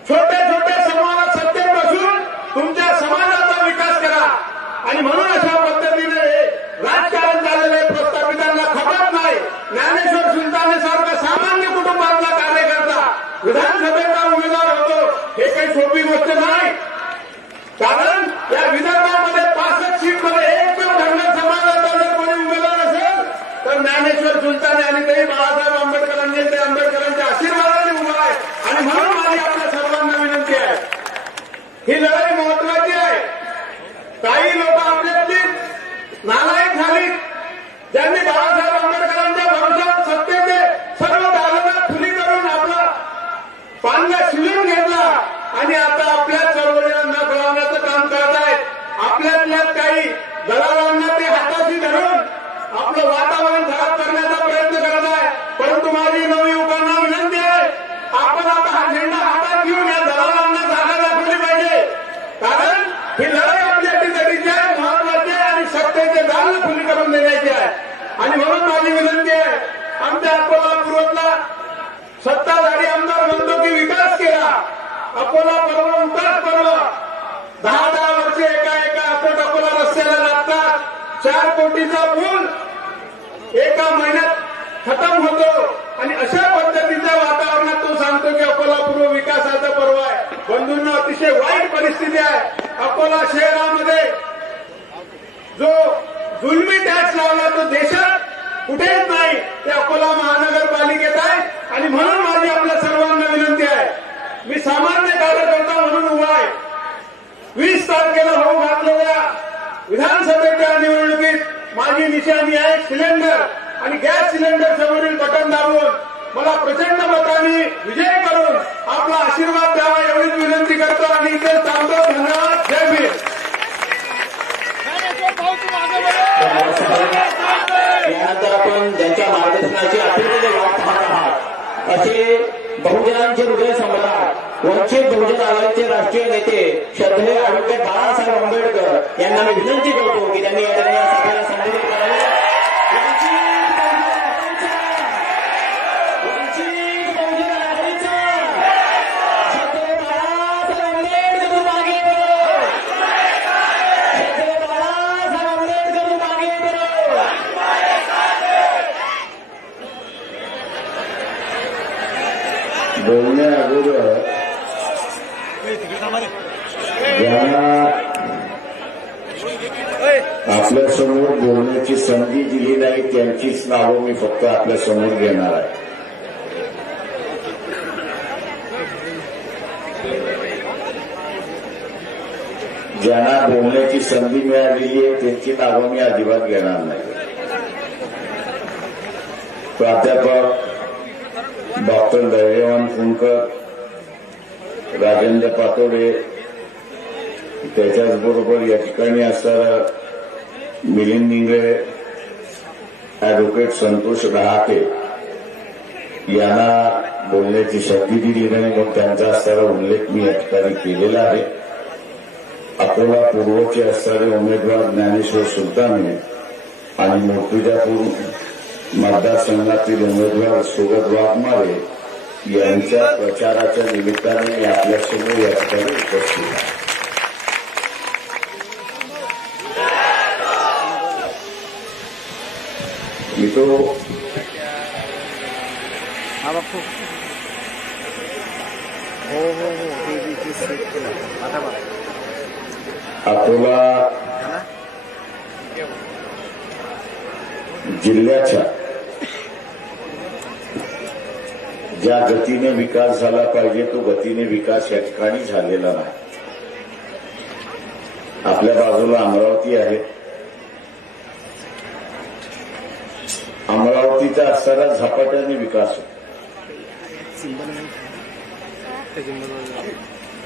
छोट्या छोट्या समाजात सत्तेत बसून तुमच्या समाजाचा विकास करा. आणि म्हणून अशा पद्धतीने राजकारण चाललेले प्रस्थापितांना खपत नाही. ज्ञानेश्वर सुलतानेसारखा सामान्य कुटुंबातला कार्यकर्ता विधानसभेचा उमेदवार होतो हे काही सोपी गोष्ट नाही. कारण या विदर्भामध्ये 65 सीटमध्ये एकदम धनगर समाजाचा जर कोणी उमेदवार असेल तर ज्ञानेश्वर सुलताने आणि तेही बाळासाहेब आंबेडकरांनी ते आंबेडकरांच्या आशीर्वादाने उभा आहे. आणि म्हणून माझी आपल्या सर्वांना विनंती आहे, ही लढाई महत्वाची आहे. काही लोक आपल्यातली नालायक झाली ज्यांनी बाळासाहेब आंबेडकरांच्या भरोशात सत्तेचे सर्व दालना खुली करून आपला पांगा शिवून घेतला आणि आता आपल्या चळवळीला कळवण्याचं काम करत आहेत. आपल्यातल्याच काही दलालांना ते हाताशी धरून आपलं वातावरण खराब करण्याचा प्रयत्न करत आहे. परंतु माझी नवयुवकांना विनंती आहे, आपण आता हा झेंडा हातात घेऊन या दलालांना जागा दाखवली पाहिजे. कारण ही लढाई आपल्यासाठी गरजेची आहे, महत्वाची आहे आणि सत्तेचे दालन खुली करून देण्याची आहे. आणि म्हणून माझी विनंती आहे, आमच्या अकोला पूर्वतला सत्ताधारी आमदार म्हणतो की विकास केला, अकोला पर्व उठास पर्व 10-10 वर्षे एका अकोला रस्त्याला लागतात. 4 कोटीचा पूल एका महिन्यात खतम होतो आणि अशा पद्धतीच्या वातावरणात तो सांगतो की अकोला पूर्व विकासाचा पर्व आहे. बंधूंना अतिशय वाईट परिस्थिती आहे. अकोला शहरामध्ये जो जुलमी टॅक्स लावला तो देशात कुठेच नाही, ते अकोला महानगरपालिकेत आहे. आणि म्हणून माझी आपल्या सर्वांना विनंती आहे, मी सामान्य कार्यकर्ता म्हणून उभा आहे. 20 तारखेला होऊ घातलेल्या विधानसभेच्या निवडणुकीत माझी निशाणी आहे सिलेंडर आणि गॅस सिलेंडर समोरील बटन दाबून मला प्रचंड मतांनी विजय करून आपला आशीर्वाद द्यावा एवढीच विनंती करतो आणि इथे थांबतो. धन्यवाद. जय भीम. यानंतर आपण ज्यांच्या मार्गदर्शनाची आतुरतेने वाट पाहत आहात असे बहुजनांचे हृदय सम्राट वंचित बहुजन आघाडीचे राष्ट्रीय नेते श्रद्धेय ॲडव्होकेट बाळासाहेब आंबेडकर यांना मी विनंती करतो की त्यांनी या ठिकाणी या सभेला संबोधित करावे. बोलण्या अगोदर ज्यांना आपल्यासमोर बोलण्याची संधी दिली नाही त्यांचीच नावं मी फक्त आपल्यासमोर घेणार आहे. ज्यांना बोलण्याची संधी मिळालेली आहे त्यांची नावं मी अजिबात घेणार नाही. प्राध्यापक डॉक्टर धैर्यवान फुंकर, राजेंद्र पातोडे, त्याच्याचबरोबर या ठिकाणी असणारा मिलिंद इंगळे, ॲडव्होकेट संतोष रहाटे यांना बोलण्याची संधी दिली नाही म्हणून त्यांचा असणारा उल्लेख मी या ठिकाणी केलेला आहे. अकोला पूर्वचे असणारे उमेदवार ज्ञानेश्वर सुलताने आणि मूर्तिजापूर मतदारसंघातील उमेदवार सुगत वाघमारे यांच्या प्रचाराच्या निमित्ताने मी आपल्यासमोर या ठिकाणी उपस्थित आहे. मी तो अकोला जिल्ह्याच्या ज्या गतीने विकास झाला पाहिजे तो गतीने विकास या ठिकाणी झालेला नाही. आपल्या बाजूला अमरावती आहे. अमरावतीचा असताना झपाट्याने विकास होतो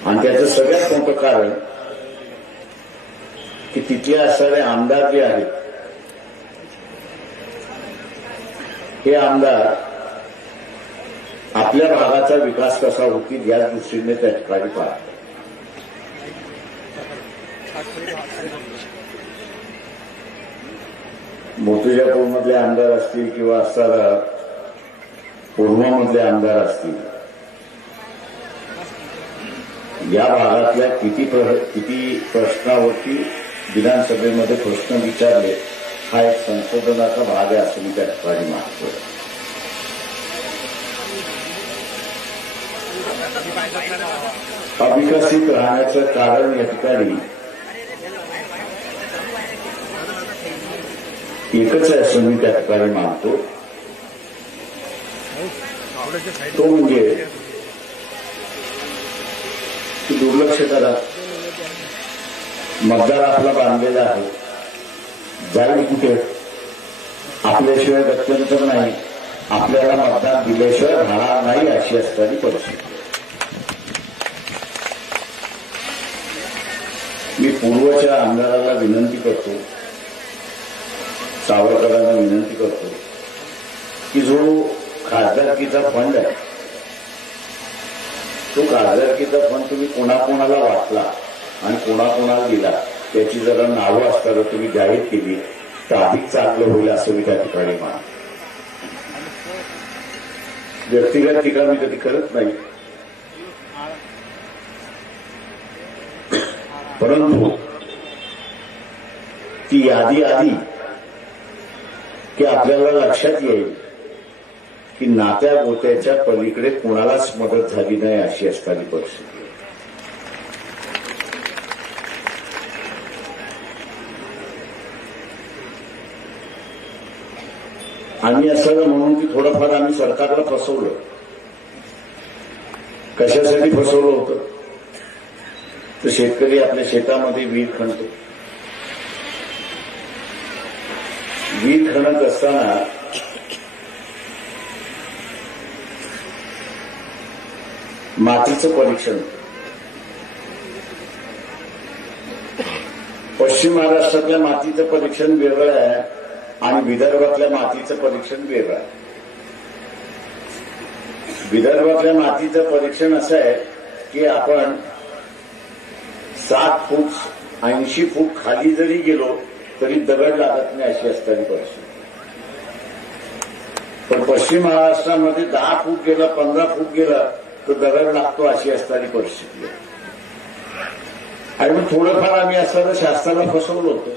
आणि त्याचं सगळ्यात मोठं कारण की तिथले असणारे आमदार जे आहेत हे आमदार आपल्या भागाचा विकास कसा होतील या दृष्टीने त्या ठिकाणी पाहतात. मोतीजापूरमधले आमदार असतील किंवा असणारा पूर्वमधले आमदार असतील, या भागातल्या किती प्रश्नावरती विधानसभेमध्ये प्रश्न विचारले हा एक संशोधनाचा भाग आहे असं मी त्या ठिकाणी मानतो. अविकसित राहण्याचं कारण या ठिकाणी एकच आहे असं मी त्या ठिकाणी मानतो. तो म्हणजे की दुर्लक्ष करा. मतदार आपला बांधलेला आहे, जाईल कुठे आपल्याशिवाय गत्यंतर नाही, आपल्याला मतदान दिल्याशिवाय राहणार नाही अशी असणारी परिस्थिती. मी पूर्वच्या आमदाराला विनंती करतो, सावरकरांना विनंती करतो की जो खासदारकीचा फंड आहे तो खासदारकीचा फंड तुम्ही कोणाकोणाला वाटला आणि कोणाकोणाला दिला त्याची जरा नावं असताना तुम्ही जाहीर केली तर अधिक चांगलं होईल असं मी त्या ठिकाणी मानतो. व्यक्तिगत टीका मी कधी करत नाही, परंतु ती यादी आली की आपल्याला लक्षात येईल की नात्या गोत्याच्या पलीकडे कोणालाच मदत झाली नाही अशी असणारी परिस्थिती. आम्ही असं म्हणून की थोडंफार आम्ही सरकारला फसवलं. कशासाठी फसवलं होतं तर शेतकरी आपल्या शेतामध्ये विहीर खणतो. विहीर खणत असताना मातीचं परीक्षण, पश्चिम महाराष्ट्रातल्या मातीचं परीक्षण वेगळं आहे आणि विदर्भातल्या मातीचं परीक्षण वेगळं आहे. विदर्भातल्या मातीचं परीक्षण असं आहे की आपण 7 फूट 80 फूट खाली जरी गेलो तरी दगड लागत नाही अशी असणारी परिस्थिती. पण पश्चिम महाराष्ट्रामध्ये 10 फूट गेला 15 फूट गेला तर दगड लागतो अशी असणारी परिस्थिती आहे. आणि मग थोडंफार आम्ही असताना शासनाला फसवलं होतं.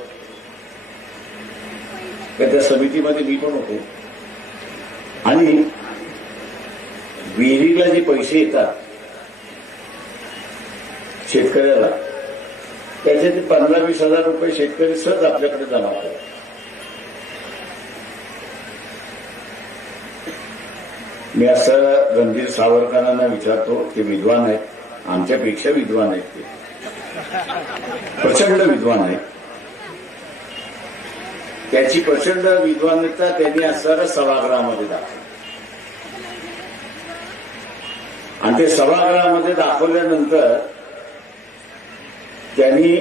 त्या समितीमध्ये मी पण होतो आणि विहिरीला जे पैसे येतात शेतकऱ्याला त्याचे ते 15-20 हजार रुपये शेतकरी सहज आपल्याकडे जमा करतात. मी असं रणधीर सावरकरांना विचारतो, ते विद्वान आहेत, आमच्यापेक्षा विद्वान आहेत, ते प्रचंड विद्वान आहेत. त्याची प्रचंड विद्वानता त्यांनी असणाऱ्या सभागृहामध्ये दाखवली आणि ते सभागृहामध्ये दाखवल्यानंतर त्यांनी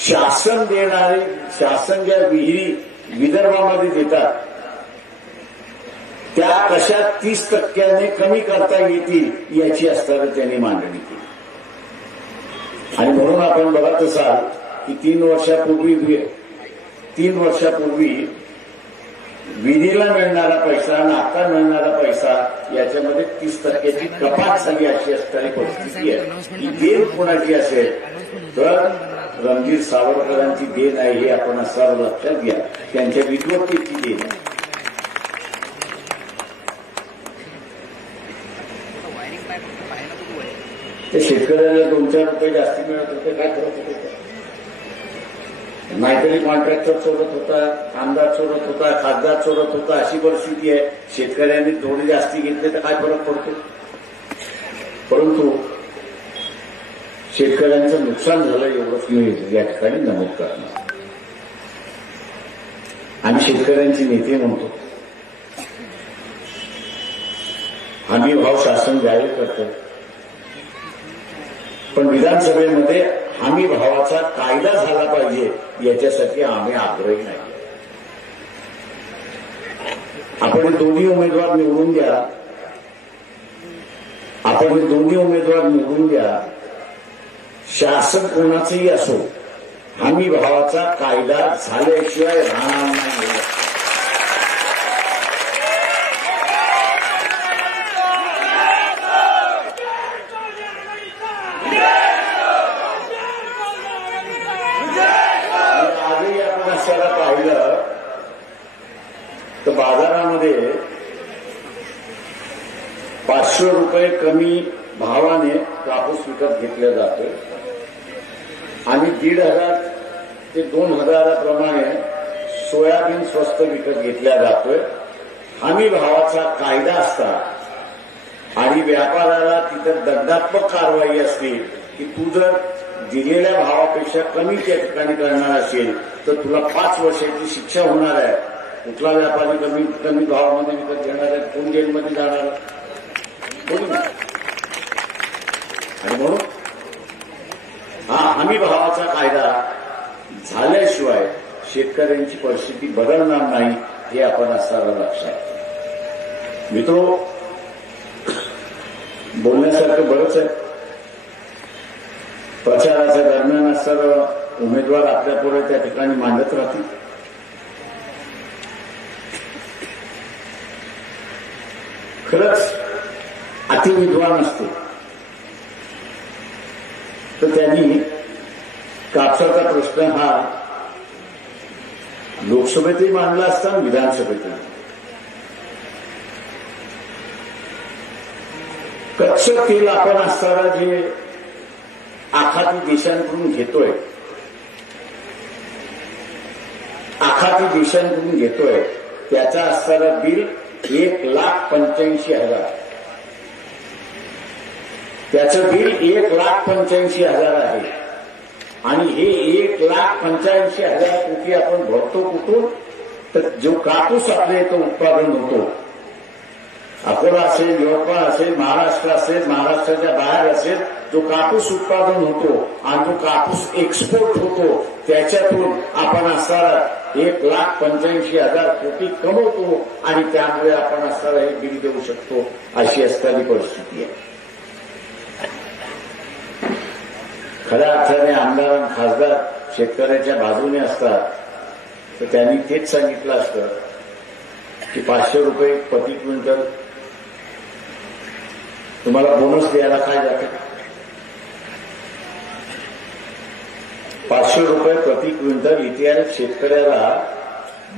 शासन देणारे, शासन ज्या विहिरी विदर्भामध्ये देतात त्या कशा 30% कमी करता येतील याची असताना त्यांनी मांडणी केली. आणि म्हणून आपण बघत असाल की 3 वर्षापूर्वी विधीला मिळणारा पैसा आणि आता मिळणारा पैसा याच्यामध्ये 30% कपात झाली अशी असणारी परिस्थिती आहे. ही देण कोणाची असेल तर रणधीर सावरकरांची देण आहे हे आपण सर्व लक्षात घ्या. त्यांच्या विद्वत्तेची देण आहे. त्या शेतकऱ्याला 2-4 रुपये जास्ती मिळत होते, काय करत होते नाहीतरी कॉन्ट्रॅक्टर चोरत होता, आमदार चोरत होता, खासदार चोरत होता, अशी परिस्थिती आहे. शेतकऱ्यांनी थोडी जास्ती घेतले तर काय फरक पडतो. परंतु शेतकऱ्यांचं नुकसान झालं एवढंच मी या ठिकाणी नमूद करणार. आम्ही शेतकऱ्यांचे नेते म्हणतो, हमी भाव शासन जाहीर करतं, पण विधानसभेमध्ये हमी भावाचा कायदा झाला पाहिजे याच्यासाठी आम्ही आग्रही नाही. आपण दोन्ही उमेदवार निवडून द्या, आपण दोन्ही उमेदवार निवडून द्या, शासन कोणाचंही असो, हमी भावाचा कायदा झाल्याशिवाय राहणार नाही. आजही आपण असायला पाहिलं तर बाजारामध्ये 500 रुपये कमी भावाने कापूस विकत घेतला जातोय आणि 1,500 ते 2,000 प्रमाणे सोयाबीन स्वस्त विकत घेतला जातोय. हमी भावाचा कायदा असता आणि व्यापाऱ्याला तिथं दंडात्मक कारवाई असते की तू जर दिलेल्या भावापेक्षा कमी त्या ठिकाणी करणार असेल तर तुला 5 वर्षाची शिक्षा होणार आहे. कुठला व्यापारी कमी भावामध्ये विकत घेणार आहे, कोण जेलमध्ये जाणार, कोणी. आणि म्हणून हा हमी भावाचा कायदा झाल्याशिवाय शेतकऱ्यांची परिस्थिती बदलणार नाही हे आपण असताना लक्षात. मित्रो, बोलण्यासारखं बरंच आहे. प्रचाराच्या दरम्यान असताना उमेदवार आपल्या पुढे त्या ठिकाणी मांडत राहतील. खरंच अतिविद्वान असतो तर त्यांनी कापसाचा प्रश्न हा लोकसभेतही मांडला असता, विधानसभेतही. कच्चं तेल आपण असताना जे आखाती देशांकडून घेतोय त्याचा असणारा बिल 1,85,000. त्याचं बिल 1,85,000 आहे आणि हे 1,85,000 कोटी आपण भरतो कुठून, तर जो कापूस आपल्या इथं उत्पादन होतो, अकोला असेल, यवतमाळ असेल, महाराष्ट्र असेल, महाराष्ट्राच्या बाहेर असेल, जो कापूस उत्पादन होतो आणि जो कापूस एक्सपोर्ट होतो त्याच्यातून आपण असणारा 1,85,000 कोटी कमवतो आणि त्यामुळे आपण असणारा हे बिल देऊ शकतो. अशी असणारी परिस्थिती आहे. खऱ्या अर्थाने आमदार आणि खासदार शेतकऱ्याच्या बाजूने असतात तर त्यांनी तेच सांगितलं असतं की 500 रुपये प्रति क्विंटल तुम्हाला बोनस द्यायला काय जाते. 500 रुपये प्रति क्विंटल इतिहास शेतकऱ्याला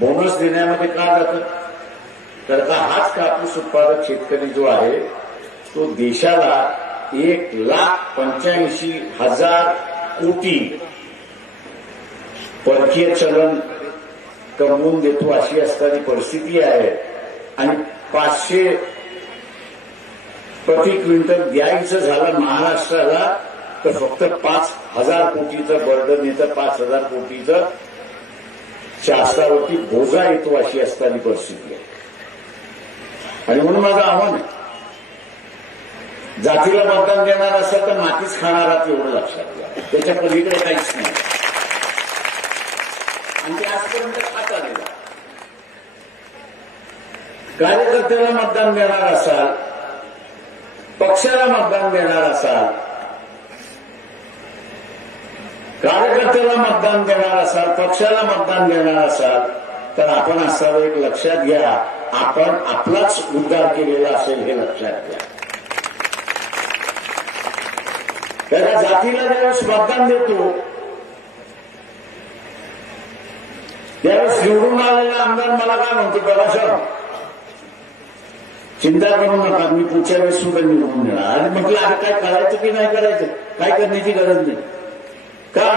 बोनस देण्यामध्ये का जातं, तर का हाच कापूस उत्पादक शेतकरी जो आहे तो देशाला 1,85,000 कोटी परकीय चलन कमवून देतो अशी असणारी परिस्थिती आहे. आणि 500 प्रति क्विंटल द्यायचं झालं महाराष्ट्राला तर फक्त 5,000 कोटीचं बर्डन येतं, 5,000 कोटीचं शासनावरती बोजा येतो अशी असणारी परिस्थिती आहे. आणि म्हणून माझं आव्हान आहे, जातीला मतदान देणार असेल तर मातीच खाणार आहात एवढं लक्षात घ्या. त्याच्या पलीकडे काहीच नाही आणि ते आजपर्यंत खात आलेला. कार्यकर्त्याला मतदान देणार असाल, पक्षाला मतदान देणार असाल, कार्यकर्त्याला मतदान देणार असाल, पक्षाला मतदान देणार असाल तर आपण असं एक लक्षात घ्या, आपण आपलाच उद्धार केलेला असेल हे लक्षात घ्या. त्याला जातीला ज्यावेळेस मतदान देतो त्यावेळेस निवडून आलेला आमदार मला काय म्हणतो, बाबासाहेब चिंता करू नका, मी पुढच्या वेळेस सुद्धा निवडून देणार. आणि म्हटलं आता काय करायचं की नाही करायचं, काय करण्याची गरज नाही. का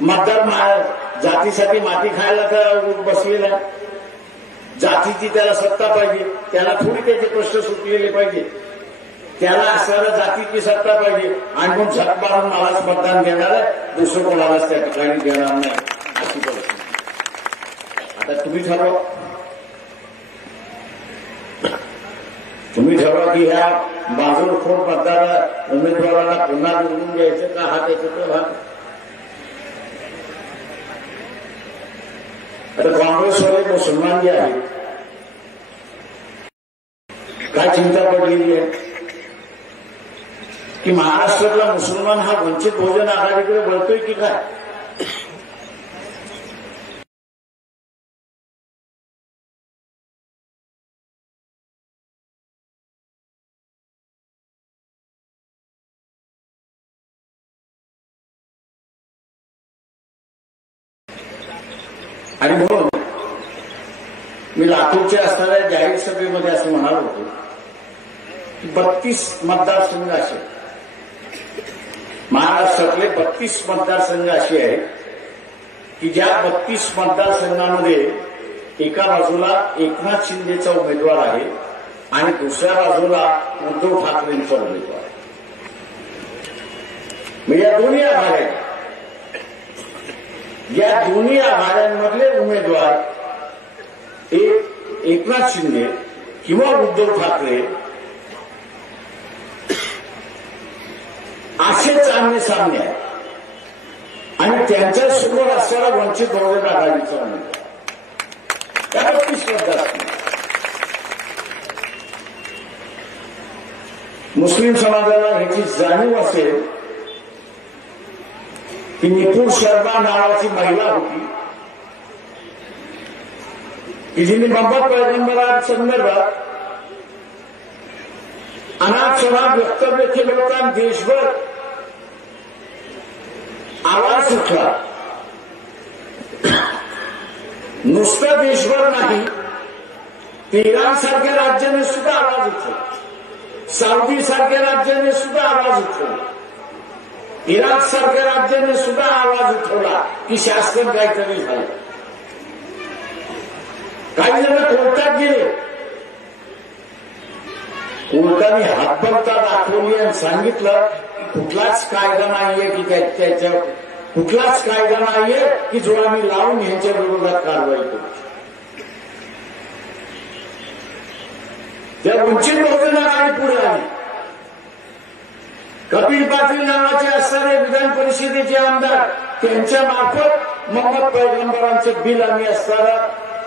मतदार जातीसाठी माती खायला बसलेला, जातीची त्याला सत्ता पाहिजे, त्याला थोडी त्याचे प्रश्न सुटलेले पाहिजे, त्याला असणाऱ्या जातीची सत्ता पाहिजे आणि मग झक मारून मलाच मतदान देणार आहे, दुसरं कोणालाच त्या ठिकाणी देणार नाही अशी परिस्थिती. आता तुम्ही ठरवा की ह्या बाजूरखोर मतदार उमेदवाराला पुन्हा निवडून द्यायचं का हा त्याचा भाग. आता काँग्रेसवाले मुसलमान जे आहेत काय चिंता पडलेली आहे की महाराष्ट्रातला मुसलमान हा वंचित बहुजन आघाडीकडे वळतोय की काय. आणि म्हणून मी लातूरच्या असणाऱ्या जाहीर सभेमध्ये असं म्हणालो होतो की 32 मतदारसंघ असे महाराष्ट्रातले 32 मतदारसंघ असे आहेत की ज्या 32 मतदारसंघामध्ये एका बाजूला एकनाथ शिंदेचा उमेदवार आहे आणि दुसऱ्या बाजूला उद्धव ठाकरेंचा उमेदवार आहे. म्हणजे या दोन्ही आघाड्या, या दोन्ही आघाड्यांमधले उमेदवार एकनाथ शिंदे किंवा उद्धव ठाकरे असेच आमने सामने आहे आणि त्यांच्यासमोर असणारा वंचित बहुजन आघाडीचा उमेदवार. त्या 32 मतदारसंघ मुस्लिम समाजाला ह्याची जाणीव असेल की निपुण शर्मा नावाची महिला होती की जिने मोहम्मद पैगंबरांसंदर्भात अनाथ शनाथ वक्तव्य केलं होतं आणि देशभर आवाज उठला. नुसतं देशभर नाही, ते इराणसारख्या राज्याने सुद्धा आवाज उठवला, सौदी सारख्या राज्याने सुद्धा आवाज उठवला, इराक सारख्या राज्याने सुद्धा आवाज उठवला की शासन काहीतरी झालं. काही जण कोर्टात गेले, कोर्टाने हातबलता दाखवली आणि सांगितलं की कुठलाच कायदा नाहीये की त्याच्या कुठलाच कायदा नाहीये की जो आम्ही लावून यांच्या विरोधात कारवाई करू. त्या वंचित बहुजन आघाडी पुढे आली. कपिल पाटील नावाचे असणारे विधान परिषदेचे आमदार, त्यांच्या मार्फत मोहम्मद पैगंबरांचं बिल आम्ही असताना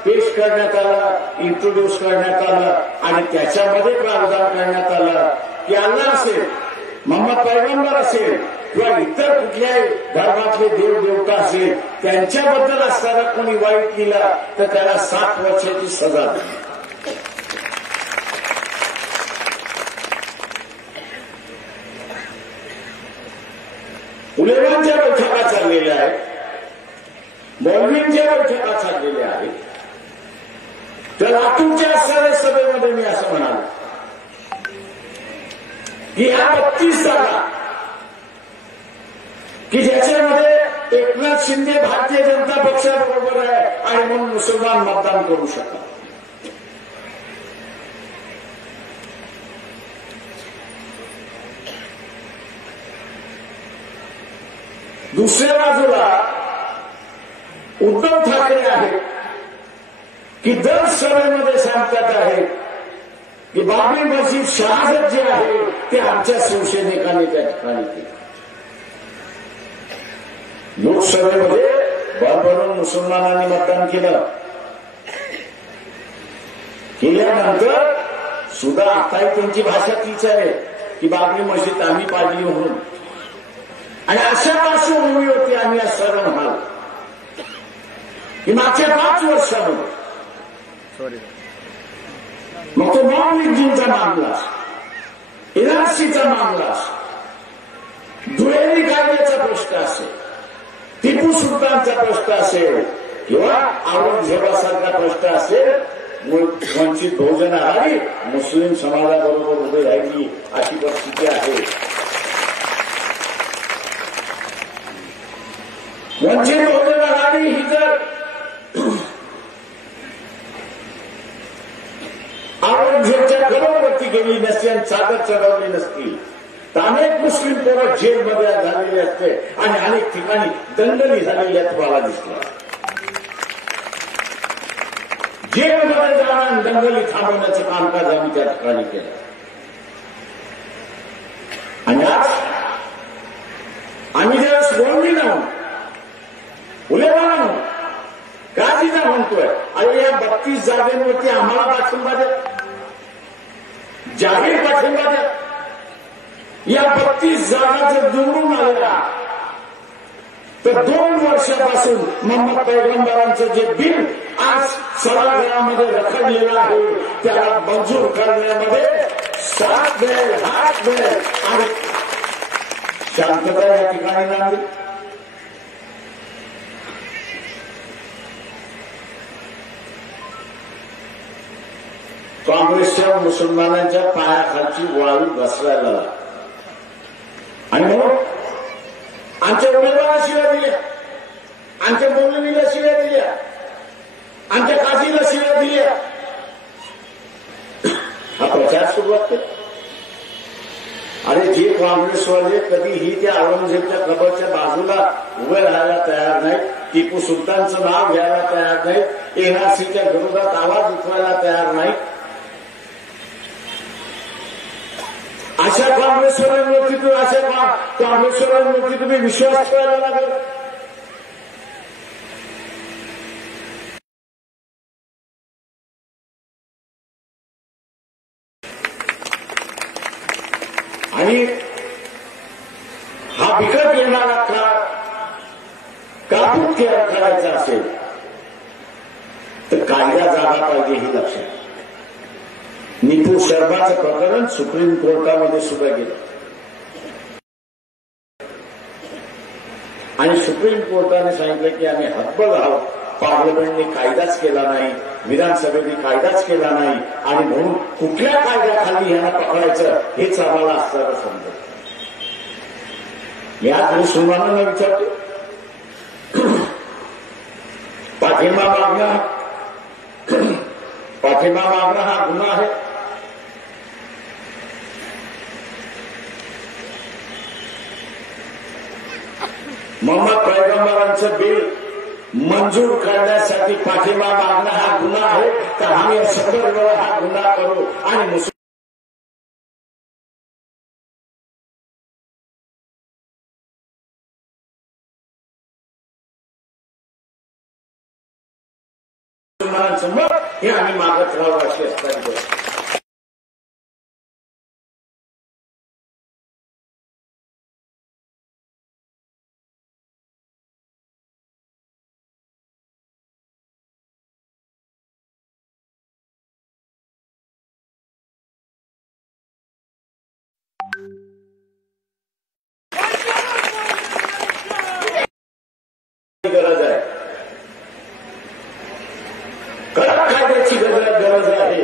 पेश करण्यात आलं, इंट्रोड्यूस करण्यात आलं आणि त्याच्यामध्ये प्रावधान करण्यात आलं की अल्लाह असेल, मोहम्मद पैगंबर असेल किंवा इतर कुठल्याही धर्मातले देवदेवता असेल, त्यांच्याबद्दल असताना कोणी वाईट केला तर त्याला 7 वर्षाची सजा दिली. उलेमांच्या बैठका चाललेल्या आहेत, मौलवींच्या बैठका चाललेल्या आहेत. तर लातूरच्या असणाऱ्या सभेमध्ये मी असं म्हणालो की ह्या 32 जागा की ज्याच्यामध्ये एकनाथ शिंदे भारतीय जनता पक्षाबरोबर आहे आणि म्हणून मुसलमान मतदान करू शकतात. दुसऱ्या बाजूला उद्धव ठाकरे आहेत की दर सभेमध्ये सांगतात आहे की बाबरी मस्जिद शहादत जे आहे ते आमच्या शिवसैनिकांनी त्या ठिकाणी केलं. लोकसभेमध्ये भरभरून मुसलमानांनी मतदान केल्यानंतर सुद्धा आताही त्यांची भाषा तीच आहे की बाबरी मस्जिद आम्ही पाडली म्हणून. आणि अशा पार्श्वभूमीवरती आम्ही असं म्हणालो की मागच्या 5 वर्षामध्ये मग तो मौलवीजींचा मामला, एनआरसीचा मामला, दुहेरी कायद्याचा प्रश्न असेल, टिपू सुलतानचा प्रश्न असेल किंवा औरंगजेबासारखा प्रश्न असेल, वंचित बहुजन आघाडी मुस्लिम समाजाबरोबर उभी राहिली अशी परिस्थिती आहे. वंचित बहुजन आघाडी ही जर औरंगजेबच्या गडावरती गेली नसती आणि चादर चढवली नसती तर अनेक मुस्लिम पोरं जेलमध्ये झालेले असते आणि अनेक ठिकाणी दंगली झालेल्या तुम्हाला दिसल्या. जेलमध्ये जाऊन दंगली थांबवण्याचं कामकाज आम्ही त्या ठिकाणी केलं. आणि आज आम्ही ज्यावेळेस बोलली ना उलेमा ना गाजीचा म्हणतोय अरे या 32 जागेवरती आम्हाला पाठिंबा द्या, जाहीर पाठिंबा द्या. या 32 जागा जर निवडून आल्या तर 2 वर्षापासून मोहम्मद पैगंबरांचं जे बिल आज सभागृहामध्ये रखडलेलं आहे त्याला मंजूर करण्यामध्ये साथ मिळेल, हात मिळेल आणि शांतता या ठिकाणी नांदेल. काँग्रेसच्या मुसलमानांच्या पायाखालची वाळू घसरायला लागली आणि म्हणून आमच्या उमेदवाराला शिव्या दिल्या, आमच्या मौलवीला शिव्या दिल्या, आमच्या काजीला शिव्या दिल्या. हा प्रचार सुरुवात केला. अरे जे काँग्रेसवाले कधीही त्या औरंगजेबच्या कबरच्या बाजूला उभे राहायला तयार नाहीत, टिपू सुलतानचं नाव घ्यायला तयार नाहीत, एनआरसीच्या विरोधात आवाज उठवायला तयार नाहीत, अशा काँग्रेसवाल्यांवरती तुम्ही विश्वास ठेवायला लागल. आणि हा बिकट येणारा काळ कापून तयार करायचा असेल तर कायदा जागा पाहिजे हे लक्षात. नीतू शर्माचं प्रकरण सुप्रीम कोर्टामध्ये सुद्धा गेलं आणि सुप्रीम कोर्टाने सांगितलं की आम्ही हतबल आहोत, पार्लमेंटने कायदाच केला नाही, विधानसभेने कायदाच केला नाही आणि म्हणून कुठल्या कायद्याखाली यांना पकडायचं हेच आम्हाला असल्याचं समजत. मी आज मुसलमानांना विचारतो, पाठिंबा मागणं हा गुन्हा आहे. मोहम्मद पैगंबरांचं बिल मंजूर करण्यासाठी पाठिंबा मागणं हा गुन्हा आहे तर आम्ही 100 वेळा हा गुन्हा करू आणि मुसलमानांचं मत हे आम्ही मागत राहू अशी असताना गरज आहे. कडक कायद्याची गरज आहे.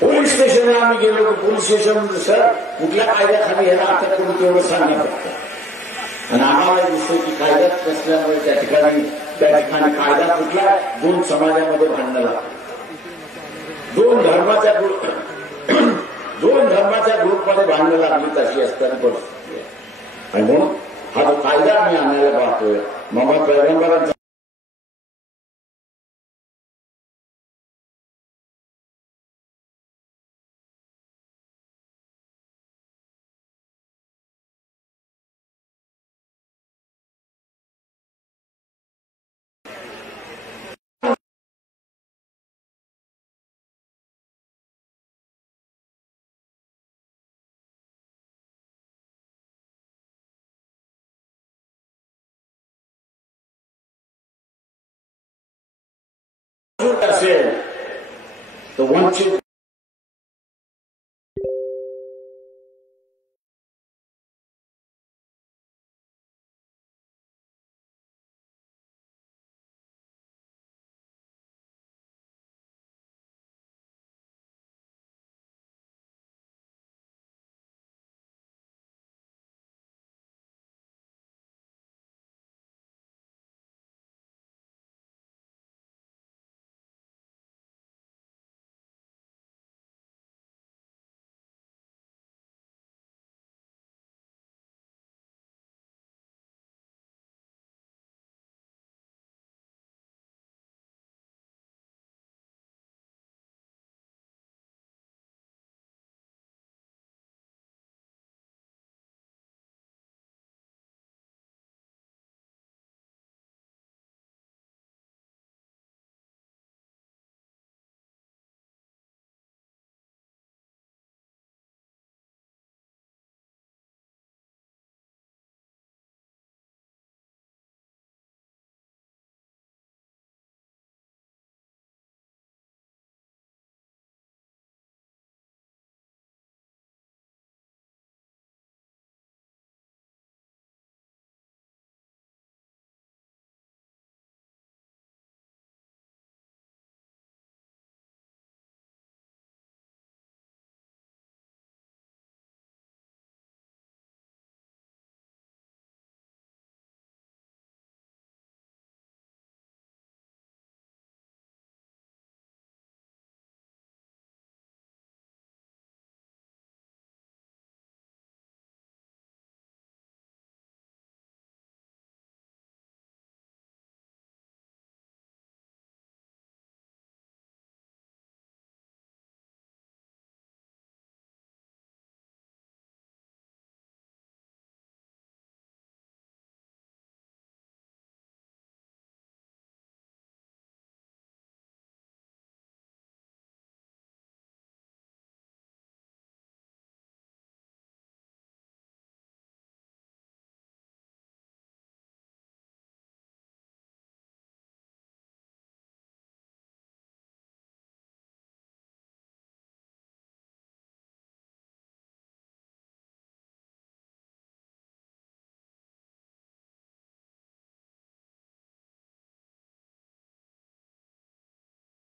पोलीस स्टेशनला आम्ही गेलो की पोलीस स्टेशन सर कुठल्या कायद्याखाली याला अटक करून तेवढं सांगण्यात फक्त आणि आम्हाला दिसतं की कायद्यात नसल्यामुळे त्या ठिकाणी कायदा कुठला 2 समाजामध्ये भांडणं लागतं. 2 धर्माच्या ग्रुपमध्ये भांडणं लागली तशी असताना परिस्थिती आहे. आणि म्हणून हा जो कायदा आम्ही आणायला पाहतोय मोहम्मद पैगंबरांचा असेल तर वंचित